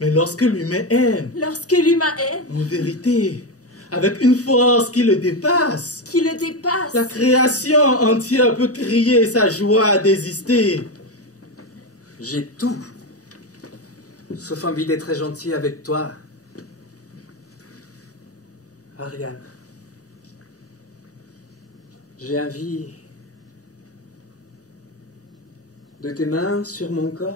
Mais lorsque l'humain aime... Lorsque l'humain aime... En vérité, avec une force qui le dépasse... Qui le dépasse... La création entière peut crier sa joie d'exister. J'ai tout. Sauf envie d'être gentil avec toi. Ariane. J'ai envie de tes mains sur mon corps,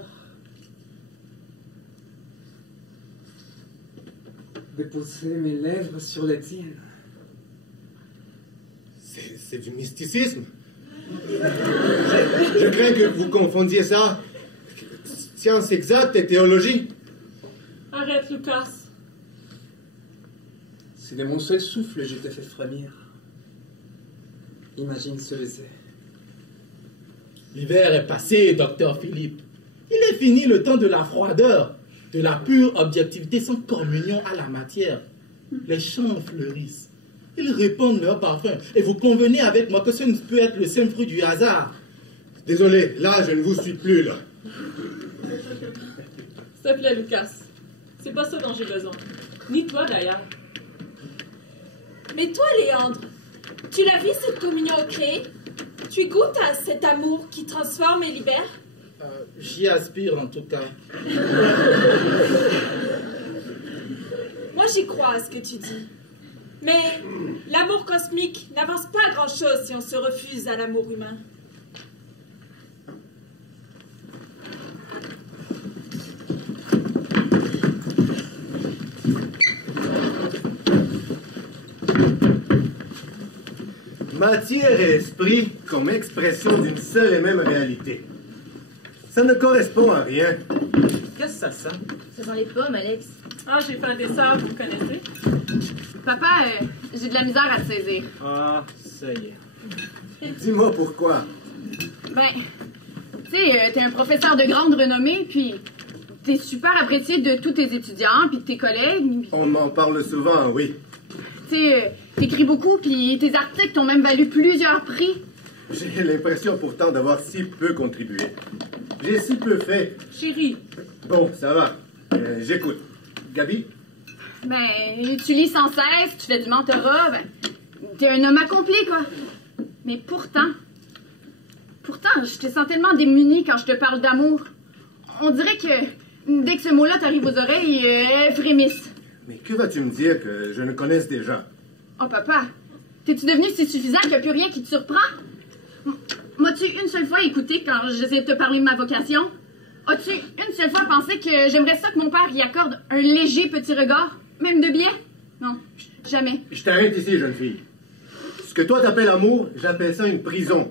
de pousser mes lèvres sur les tiennes. C'est du mysticisme. Je crains que vous confondiez ça. Science exacte et théologie. Arrête, Lucas. Si de mon seul souffle je t'ai fait frémir, imagine ce baiser. L'hiver est passé, docteur Philippe. Il est fini le temps de la froideur, de la pure objectivité sans communion à la matière. Les champs fleurissent. Ils répandent leur parfum. Et vous convenez avec moi que ce ne peut être le simple fruit du hasard. Désolé, là, je ne vous suis plus, là. S'il te plaît, Lucas. C'est pas ça dont j'ai besoin. Ni toi, d'ailleurs. Mais toi, Léandre, tu l'as vu, cette communion créée? Tu goûtes à cet amour qui transforme et libère? J'y aspire, en tout cas. Moi, j'y crois à ce que tu dis. Mais l'amour cosmique n'avance pas à grand-chose si on se refuse à l'amour humain. Matière et esprit comme expression d'une seule et même réalité. Ça ne correspond à rien. Qu'est-ce que ça sent? Ça sent les pommes, Alex. Ah, j'ai fait un dessert, vous connaissez? Papa, j'ai de la misère à te saisir. Ah, ça y est. Dis-moi pourquoi. Ben, tu sais, t'es un professeur de grande renommée, puis t'es super apprécié de tous tes étudiants, puis de tes collègues. On m'en parle souvent, oui. Tu sais, t'écris beaucoup, puis tes articles t'ont même valu plusieurs prix. J'ai l'impression pourtant d'avoir si peu contribué. J'ai si peu fait. Chérie. Bon, ça va. J'écoute. Gabi? Ben, tu lis sans cesse, tu fais du mentorat, ben, t'es un homme accompli, quoi. Mais pourtant, je te sens tellement démunie quand je te parle d'amour. On dirait que dès que ce mot-là t'arrive aux oreilles, elles frémissent. Mais que vas-tu me dire que je ne connaisse déjà? Oh, papa, t'es-tu devenu si suffisant qu'il n'y a plus rien qui te surprend? M'as-tu une seule fois écouté quand j'essayais de te parler de ma vocation? As-tu une seule fois pensé que j'aimerais ça que mon père y accorde un léger petit regard, même de biais? Non, jamais. Je t'arrête ici, jeune fille. Ce que toi t'appelles amour, j'appelle ça une prison.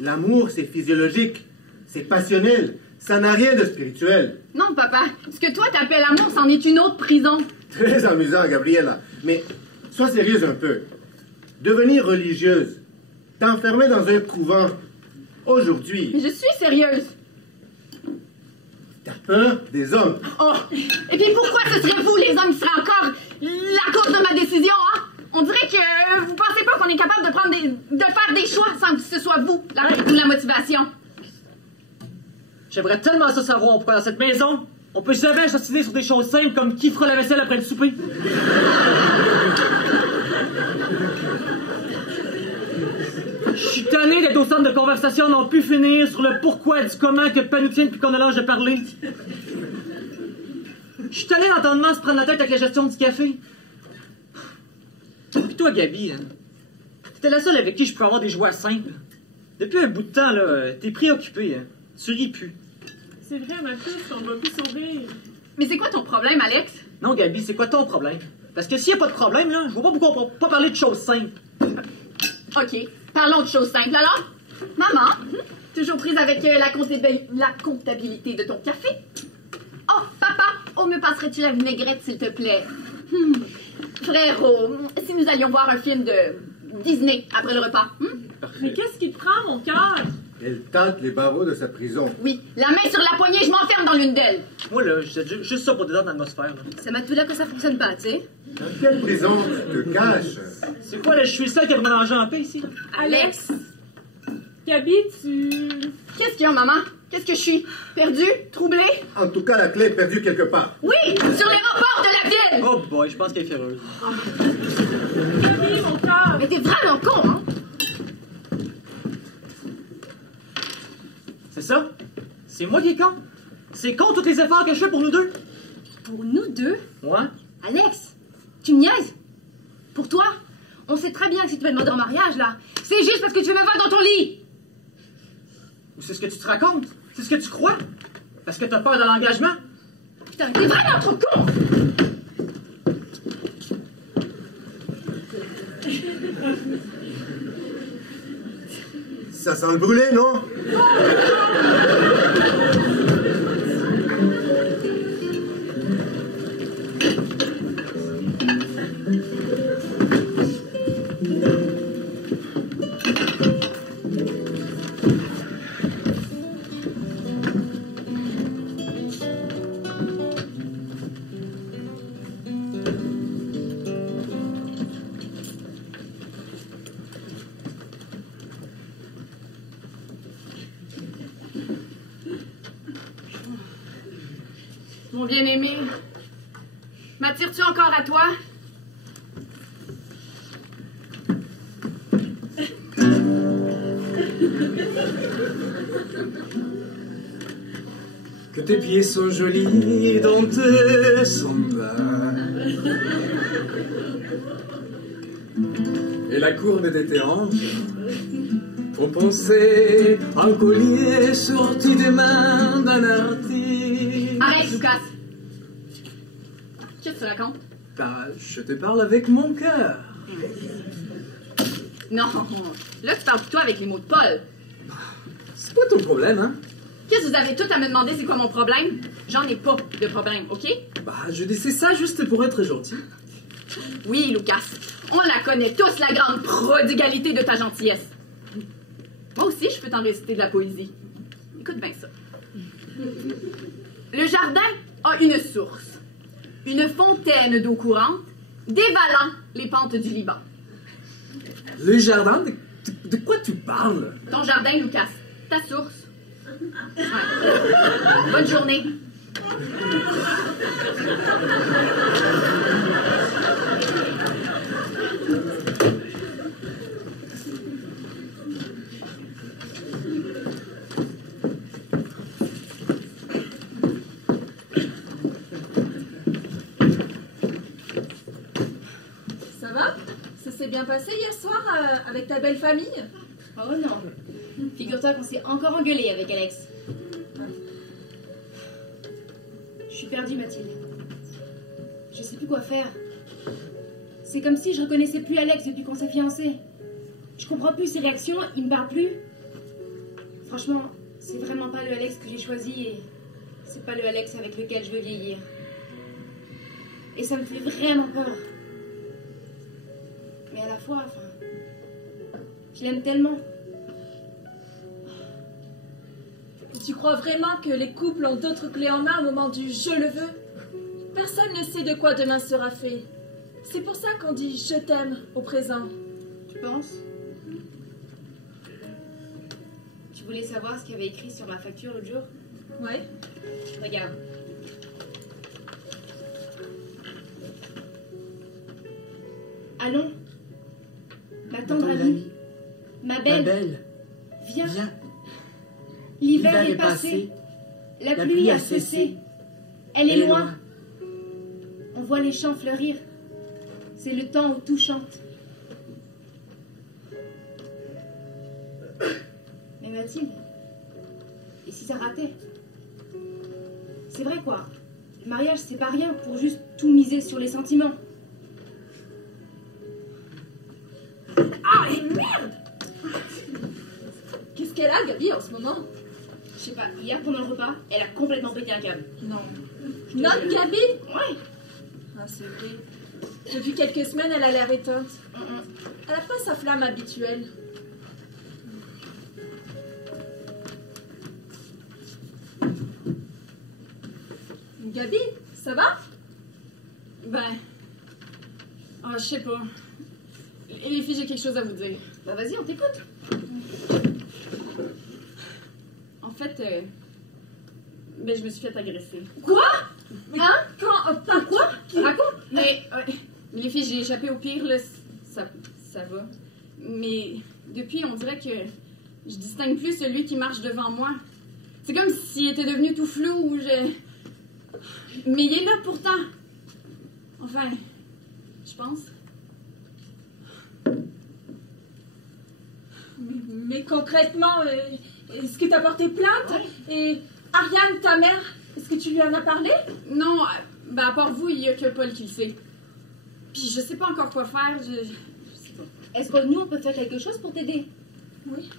L'amour, c'est physiologique, c'est passionnel, ça n'a rien de spirituel. Non, papa, ce que toi t'appelles amour, c'en est une autre prison. Très amusant, Gabriella. Mais sois sérieuse un peu. Devenir religieuse, t'enfermer dans un couvent, aujourd'hui... Mais je suis sérieuse. T'as peur des hommes. Oh, et puis pourquoi ce serait vous, les hommes, qui seraient encore la cause de ma décision, hein? On dirait que vous pensez pas qu'on est capable de faire des choix sans que ce soit vous, la motivation. J'aimerais tellement ça savoir pourquoi dans cette maison, on peut jamais s'ostiner sur des choses simples comme qui fera la vaisselle après le souper. Je suis tanné d'être au centre de conversation n'en plus finir sur le pourquoi du comment que pas nous tient depuis qu'on a l'âge de parler. Je suis tanné d'entendre se prendre la tête avec la gestion du café. Puis toi, Gabi, hein, t'es la seule avec qui je peux avoir des joies simples. Depuis un bout de temps, là, t'es préoccupée, hein. Tu ris plus. C'est vrai, ma puce, on va plus sourire. Mais c'est quoi ton problème, Alex? Non, Gabi, c'est quoi ton problème? Parce que s'il n'y a pas de problème, là, je vois pas pourquoi on peut pas parler de choses simples. OK, parlons de choses simples, alors. Maman, toujours prise avec la comptabilité de ton café? Oh, papa, me passerais-tu la vinaigrette, s'il te plaît? Frérot, si nous allions voir un film de Disney après le repas? Mais qu'est-ce qui te prend, mon cœur? Elle tâte les barreaux de sa prison. Oui, la main sur la poignée, je m'enferme dans l'une d'elles. Moi, là, juste ça pour détendre l'atmosphère. Là. Ça m'a tout l'air que ça fonctionne pas, tu sais. Dans quelle prison tu te caches? C'est quoi, là, je suis seul qui a mélanger en paix ici? Là? Alex, Gabi, tu... Qu'est-ce qu'il y a, maman? Qu'est-ce que je suis? Perdue? Troublée? En tout cas, la clé est perdue quelque part. Oui, sur les rebords de la ville! Oh boy, je pense qu'elle est féreuse. Gabi, mon cœur! Mais t'es vraiment con, hein? C'est ça? C'est moi qui est con? C'est con tous les efforts que je fais pour nous deux? Pour nous deux? Ouais? Alex, tu me niaises? Pour toi? On sait très bien que si tu veux demander en mariage, là, c'est juste parce que tu veux me voir dans ton lit! Ou c'est ce que tu te racontes? C'est ce que tu crois? Parce que t'as peur de l'engagement? Putain, t'es vraiment trop con! Ça sent le brûlé, non? Mon bien-aimé, m'attires-tu encore à toi? Que tes pieds sont jolis dans tes sandales. Et la courbe de tes hanches font penser à un collier sorti des mains d'un artiste. Arrête, Lucas! Qu'est-ce que tu racontes? Bah, je te parle avec mon cœur. Non, là tu parles plutôt avec les mots de Paul. C'est quoi ton problème, hein? Qu'est-ce que vous avez tout à me demander c'est quoi mon problème? J'en ai pas de problème, OK? Bah, je disais ça juste pour être gentil. Oui, Lucas, on la connaît tous, la grande prodigalité de ta gentillesse. Moi aussi, je peux t'en réciter de la poésie. Écoute bien ça. Le jardin a une source, une fontaine d'eau courante, dévalant les pentes du Liban. Le jardin? De quoi tu parles? Ton jardin, Lucas. Ta source. Ouais. Bonne journée. Ça va? Ça s'est bien passé hier soir avec ta belle famille? Oh non. Figure-toi qu'on s'est encore engueulé avec Alex. Je suis perdue, Mathilde. Je sais plus quoi faire. C'est comme si je reconnaissais plus Alex depuis qu'on s'est fiancés. Je comprends plus ses réactions, il me parle plus. Franchement, c'est vraiment pas le Alex que j'ai choisi et c'est pas le Alex avec lequel je veux vieillir. Et ça me fait vraiment peur. Mais à la fois, enfin, je l'aime tellement. Tu crois vraiment que les couples ont d'autres clés en main au moment du « je le veux » ? Personne ne sait de quoi demain sera fait. C'est pour ça qu'on dit « je t'aime » au présent. Tu penses? Tu voulais savoir ce qu'il y avait écrit sur ma facture l'autre jour? Ouais. Regarde. Allons, ma tendre amie, ma belle, viens. L'hiver est passé, la pluie a cessé, elle est loin. On voit les champs fleurir, c'est le temps où tout chante. Mais Mathilde, et si ça ratait? C'est vrai quoi, Le mariage, c'est pas rien pour juste tout miser sur les sentiments. Ah, et merde! Qu'est-ce qu'elle a, Gabi, en ce moment? Je sais pas, hier pendant le repas, elle a complètement pété un câble. Non. Notre Gabi? Ouais. Ah, c'est vrai. Depuis quelques semaines, elle a l'air éteinte. Elle a pas sa flamme habituelle. Gabi, ça va? Ben... Oh, je sais pas. Les filles, j'ai quelque chose à vous dire. Bah vas-y, on t'écoute. En fait, ben, je me suis fait agresser. Quoi? Hein? Quand? Quoi? Raconte! Mais les filles, j'ai échappé au pire, là. Ça va. Mais depuis, on dirait que je distingue plus celui qui marche devant moi. C'est comme s'il était devenu tout flou ou Mais il est là pourtant. Enfin, je pense. Mais concrètement, est-ce que t'as porté plainte? Ouais. Et Ariane, ta mère, est-ce que tu lui en as parlé? Non, ben à part vous, il y a que Paul qui le sait. Puis je sais pas encore quoi faire, je sais pas. Est-ce que nous, on peut faire quelque chose pour t'aider? Oui.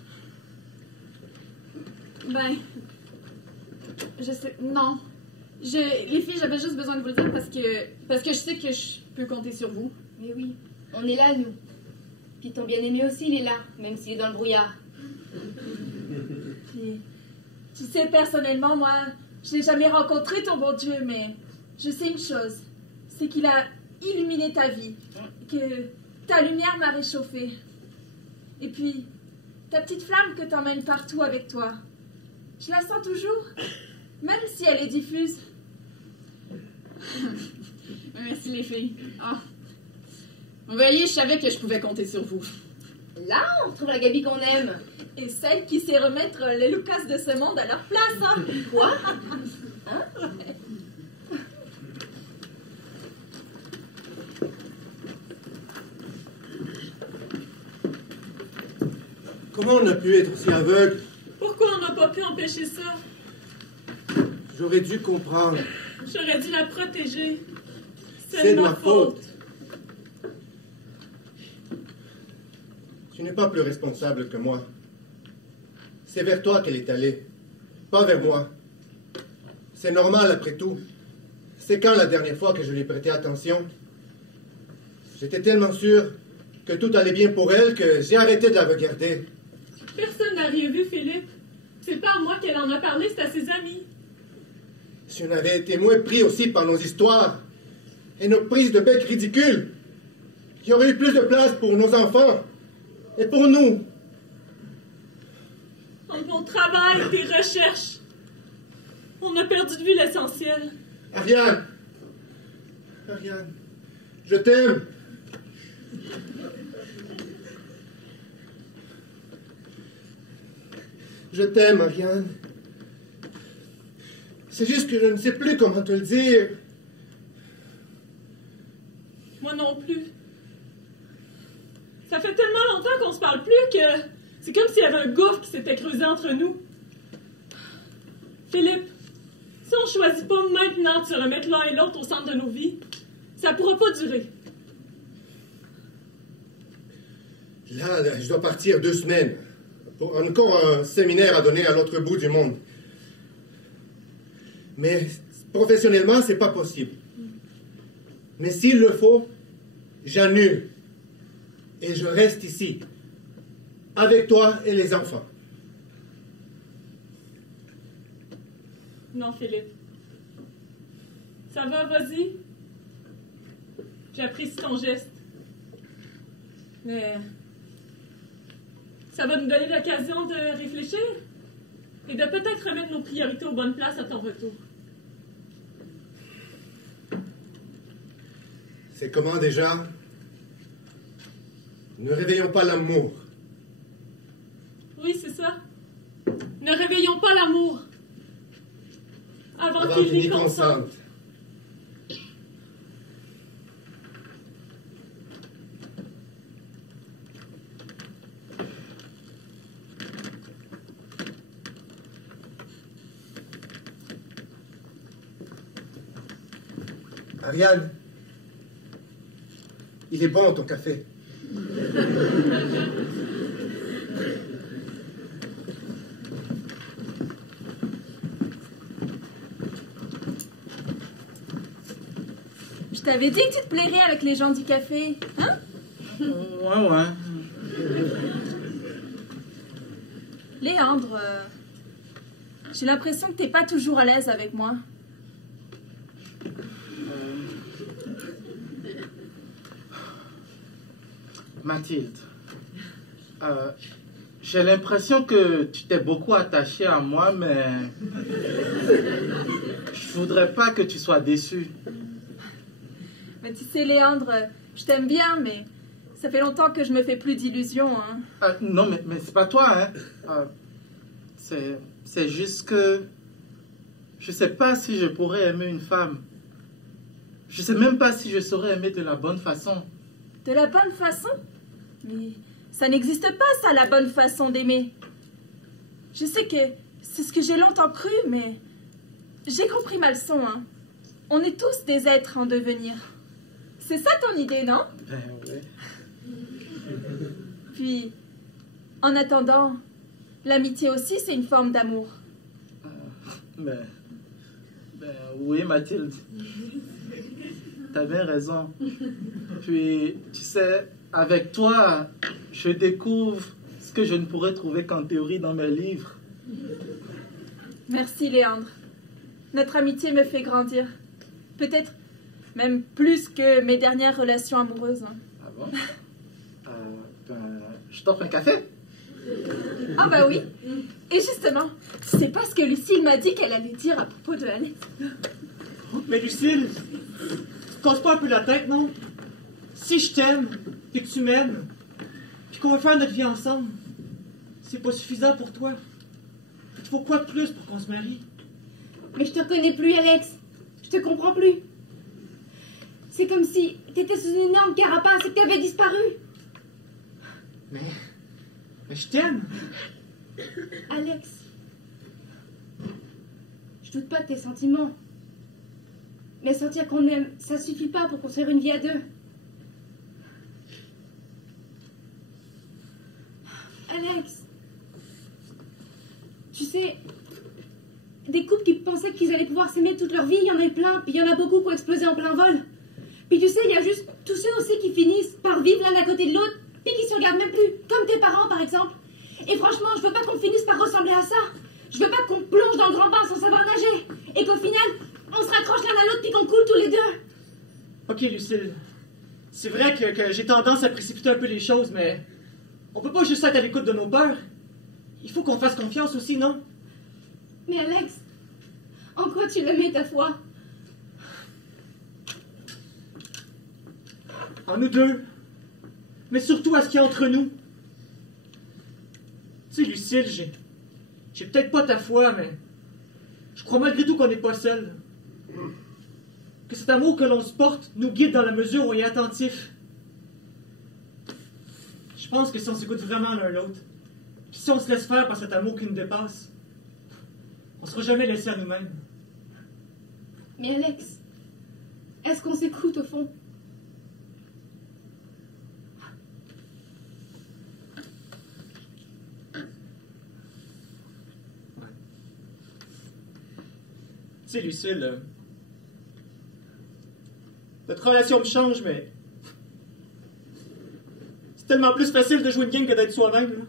Ben, je sais, non. Les filles, j'avais juste besoin de vous le dire parce que je sais que je peux compter sur vous. Mais oui, on est là, nous. Puis ton bien-aimé aussi, il est là, même s'il est dans le brouillard. Puis, tu sais, personnellement, moi, je n'ai jamais rencontré ton bon Dieu, mais je sais une chose, c'est qu'il a illuminé ta vie, que ta lumière m'a réchauffée. Et puis, ta petite flamme que t'emmènes partout avec toi, je la sens toujours, même si elle est diffuse. Merci les filles. Oh. Vous voyez, je savais que je pouvais compter sur vous. Là, on retrouve la Gabi qu'on aime. Et celle qui sait remettre les Lucas de ce monde à leur place, hein? Quoi? Hein? Comment on a pu être aussi aveugle? Pourquoi on n'a pas pu empêcher ça? J'aurais dû comprendre. J'aurais dû la protéger. C'est de ma faute. Tu n'es pas plus responsable que moi. C'est vers toi qu'elle est allée, pas vers moi. C'est normal après tout. C'est quand la dernière fois que je lui ai prêté attention? J'étais tellement sûr que tout allait bien pour elle que j'ai arrêté de la regarder. Personne n'a rien vu, Philippe. C'est pas à moi qu'elle en a parlé, c'est à ses amis. Si on avait été moins pris aussi par nos histoires et nos prises de bec ridicules, il y aurait eu plus de place pour nos enfants et pour nous. Entre mon travail et tes recherches, on a perdu de vue l'essentiel. Ariane! Ariane, je t'aime! Je t'aime, Ariane. C'est juste que je ne sais plus comment te le dire. Moi non plus. Ça fait tellement longtemps qu'on se parle plus que c'est comme s'il y avait un gouffre qui s'était creusé entre nous. Philippe, si on choisit pas maintenant de se remettre l'un et l'autre au centre de nos vies, ça pourra pas durer. Là, je dois partir 2 semaines. Pour encore un séminaire à donner à l'autre bout du monde. Mais professionnellement, c'est pas possible. Mais s'il le faut, j'annule. Et je reste ici, avec toi et les enfants. Non, Philippe. Ça va, vas-y. J'apprécie ton geste. Mais ça va nous donner l'occasion de réfléchir et de peut-être remettre nos priorités aux bonnes places à ton retour. C'est comment déjà? Ne réveillons pas l'amour. Oui, c'est ça. Ne réveillons pas l'amour avant qu'il n'y consente. Ariane, il est bon ton café. Je t'avais dit que tu te plairais avec les gens du café, hein? Ouais. Léandre, j'ai l'impression que t'es pas toujours à l'aise avec moi. Mathilde, j'ai l'impression que tu t'es beaucoup attachée à moi, mais je voudrais pas que tu sois déçue. Mais tu sais, Léandre, je t'aime bien, mais ça fait longtemps que je me fais plus d'illusions, hein. Non, mais c'est pas toi, hein. C'est juste que je sais pas si je pourrais aimer une femme. Je sais même pas si je saurais aimer de la bonne façon. De la bonne façon? Mais ça n'existe pas, ça, la bonne façon d'aimer. Je sais que c'est ce que j'ai longtemps cru, mais j'ai compris ma leçon, hein. On est tous des êtres en devenir. C'est ça ton idée, non? Ben oui. Puis, en attendant, l'amitié aussi, c'est une forme d'amour. Ben oui, Mathilde. T'as bien raison. Puis, tu sais, avec toi, je découvre ce que je ne pourrais trouver qu'en théorie dans mes livres. Merci, Léandre. Notre amitié me fait grandir. Peut-être même plus que mes dernières relations amoureuses. Hein. Ah bon? Je t'offre un café? Ah bah oui. Et justement, tu sais pas ce que Lucille m'a dit qu'elle allait dire à propos de Alex. Mais Lucille, tu te casses pas un peu la tête, non? Si je t'aime, puis que tu m'aimes, puis qu'on veut faire notre vie ensemble, c'est pas suffisant pour toi. Il te faut quoi de plus pour qu'on se marie? Mais je te reconnais plus, Alex. Je te comprends plus. C'est comme si t'étais sous une énorme carapace et que t'avais disparu. Mais je t'aime. Alex, je doute pas de tes sentiments. Mais sentir qu'on aime, ça suffit pas pour construire une vie à deux. Alex, tu sais, des couples qui pensaient qu'ils allaient pouvoir s'aimer toute leur vie, il y en a plein, puis il y en a beaucoup qui ont explosé en plein vol. Puis tu sais, il y a juste tous ceux aussi qui finissent par vivre l'un à côté de l'autre, puis qui se regardent même plus, comme tes parents par exemple. Et franchement, je veux pas qu'on finisse par ressembler à ça. Je veux pas qu'on plonge dans le grand bain sans savoir nager, et qu'au final, on se raccroche l'un à l'autre puis qu'on coule tous les deux. Ok, Lucille, c'est vrai que j'ai tendance à précipiter un peu les choses, mais on peut pas juste être à l'écoute de nos peurs. Il faut qu'on fasse confiance aussi, non? Mais Alex, en quoi tu le mets ta foi? En nous deux. Mais surtout à ce qu'il y a entre nous. Tu sais, Lucille, j'ai peut-être pas ta foi, mais je crois malgré tout qu'on n'est pas seuls. Que cet amour que l'on se porte nous guide dans la mesure où on est attentif. Je pense que si on s'écoute vraiment l'un l'autre, puis si on se laisse faire par cet amour qui nous dépasse, on ne sera jamais laissé à nous-mêmes. Mais Alex, est-ce qu'on s'écoute au fond? Tu sais, Lucille, notre relation me change, mais c'est tellement plus facile de jouer une game que d'être soi-même. Là.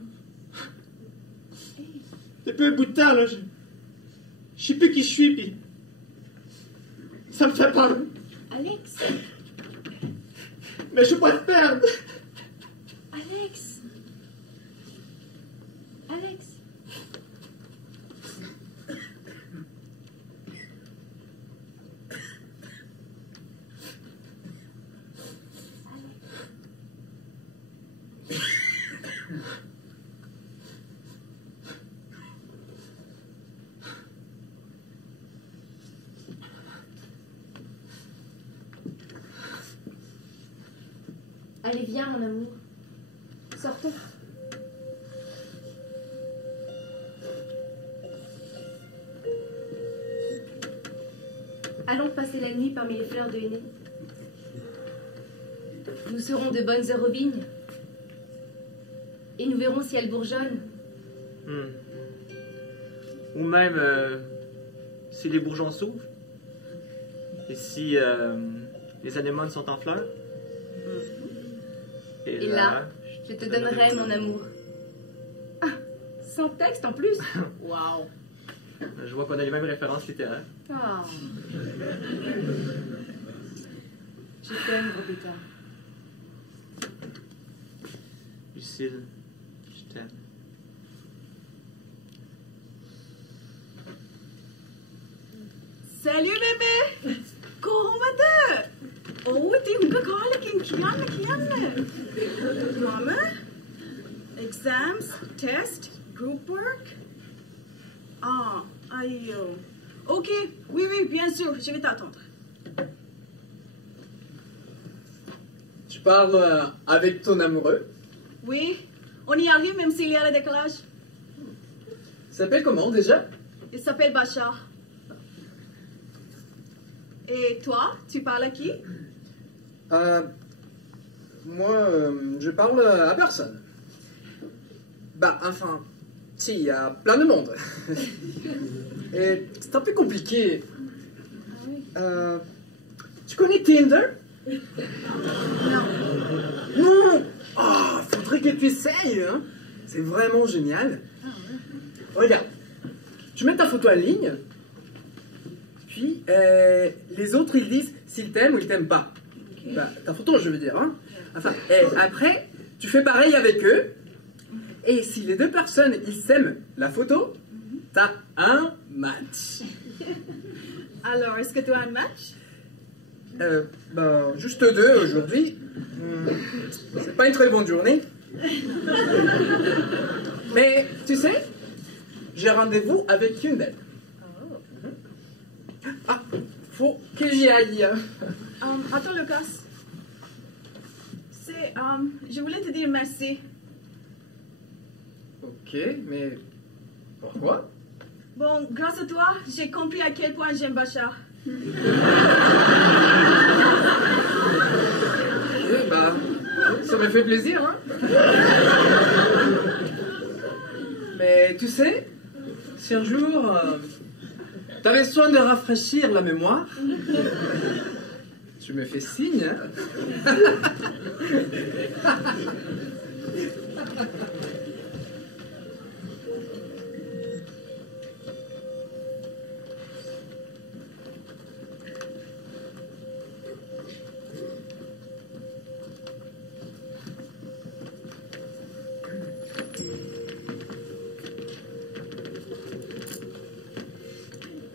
Depuis un bout de temps, là, je sais plus qui je suis, puis ça me fait peur. Alex. Mais je veux pas te perdre. Alex. Alex. Allez, viens, mon amour. Sortons. Allons passer la la nuit parmi les fleurs de henné. Nous serons de bonnes heures aux vignes. Et nous verrons si elles bourgeonnent. Ou même si les bourgeons s'ouvrent. Et si les anémones sont en fleurs. Et là, je te donnerai mon amour. Ah, sans texte en plus. Waouh. Je vois qu'on a les mêmes références littéraires. Oh. Je t'aime, Rebecca. Lucille, je t'aime. Salut bébé! Comment Oh, t'es une grande Mama? Exams, test, group work? Ah, aïe. Ok, oui, bien sûr, je vais t'attendre. Tu parles avec ton amoureux? Oui, on y arrive même s'il y a le décalage. Il s'appelle comment déjà? Il s'appelle Bachar. Et toi, tu parles à qui? Moi, je parle à personne. Bah, enfin, si, il y a plein de monde. Et c'est un peu compliqué. Tu connais Tinder? Non! Oh, faudrait que tu essayes, hein? C'est vraiment génial. Regarde, tu mets ta photo en ligne, puis les autres, ils disent s'ils t'aiment ou ils t'aiment pas. Bah, ta photo, je veux dire, hein? Enfin, et après, tu fais pareil avec eux, et si les deux personnes, ils s'aiment la photo, t'as un match. Alors, est-ce que tu as un match? Bah, juste deux aujourd'hui. C'est pas une très bonne journée. Mais, tu sais, j'ai rendez-vous avec une d'elles. Ah, faut que j'y aille. Attends, Lucas. Je voulais te dire merci. Ok, mais pourquoi? Bon, grâce à toi, j'ai compris à quel point j'aime Bachar. Oui, bah, ça me fait plaisir, hein. Mais tu sais, si un jour t'avais soin de rafraîchir la mémoire, tu me fais signe, hein.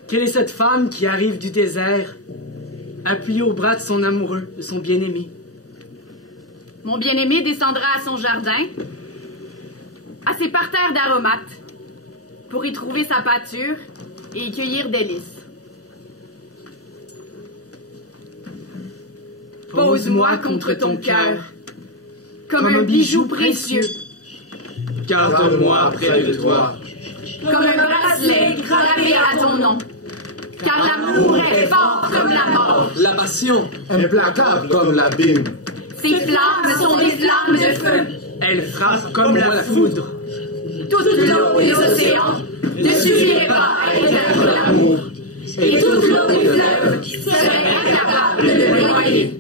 Quelle est cette femme qui arrive du désert, appuyée au bras de son amoureux, de son bien-aimé? Mon bien-aimé descendra à son jardin, à ses parterres d'aromates, pour y trouver sa pâture et y cueillir des lys. Pose-moi contre ton cœur, comme un bijou précieux. Garde-moi près de toi, comme un bracelet gravé à ton nom. Car l'amour est fort comme la mort. la passion, implacable comme l'abîme. Ces flammes sont des flammes de feu. Elle frappe comme la foudre. Toute l'eau des océans ne suffirait pas à éteindre l'amour. Et toute l'eau du fleuve serait incapable de le noyer.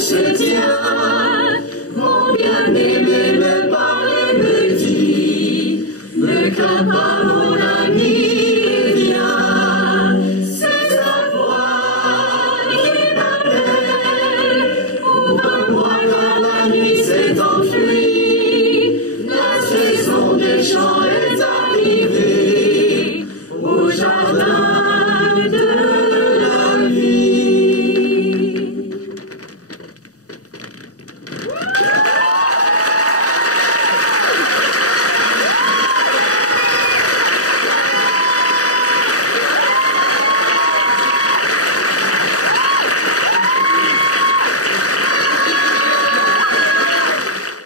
Je tiens, mon bien-aimé me parle et me dit, ne crains pas.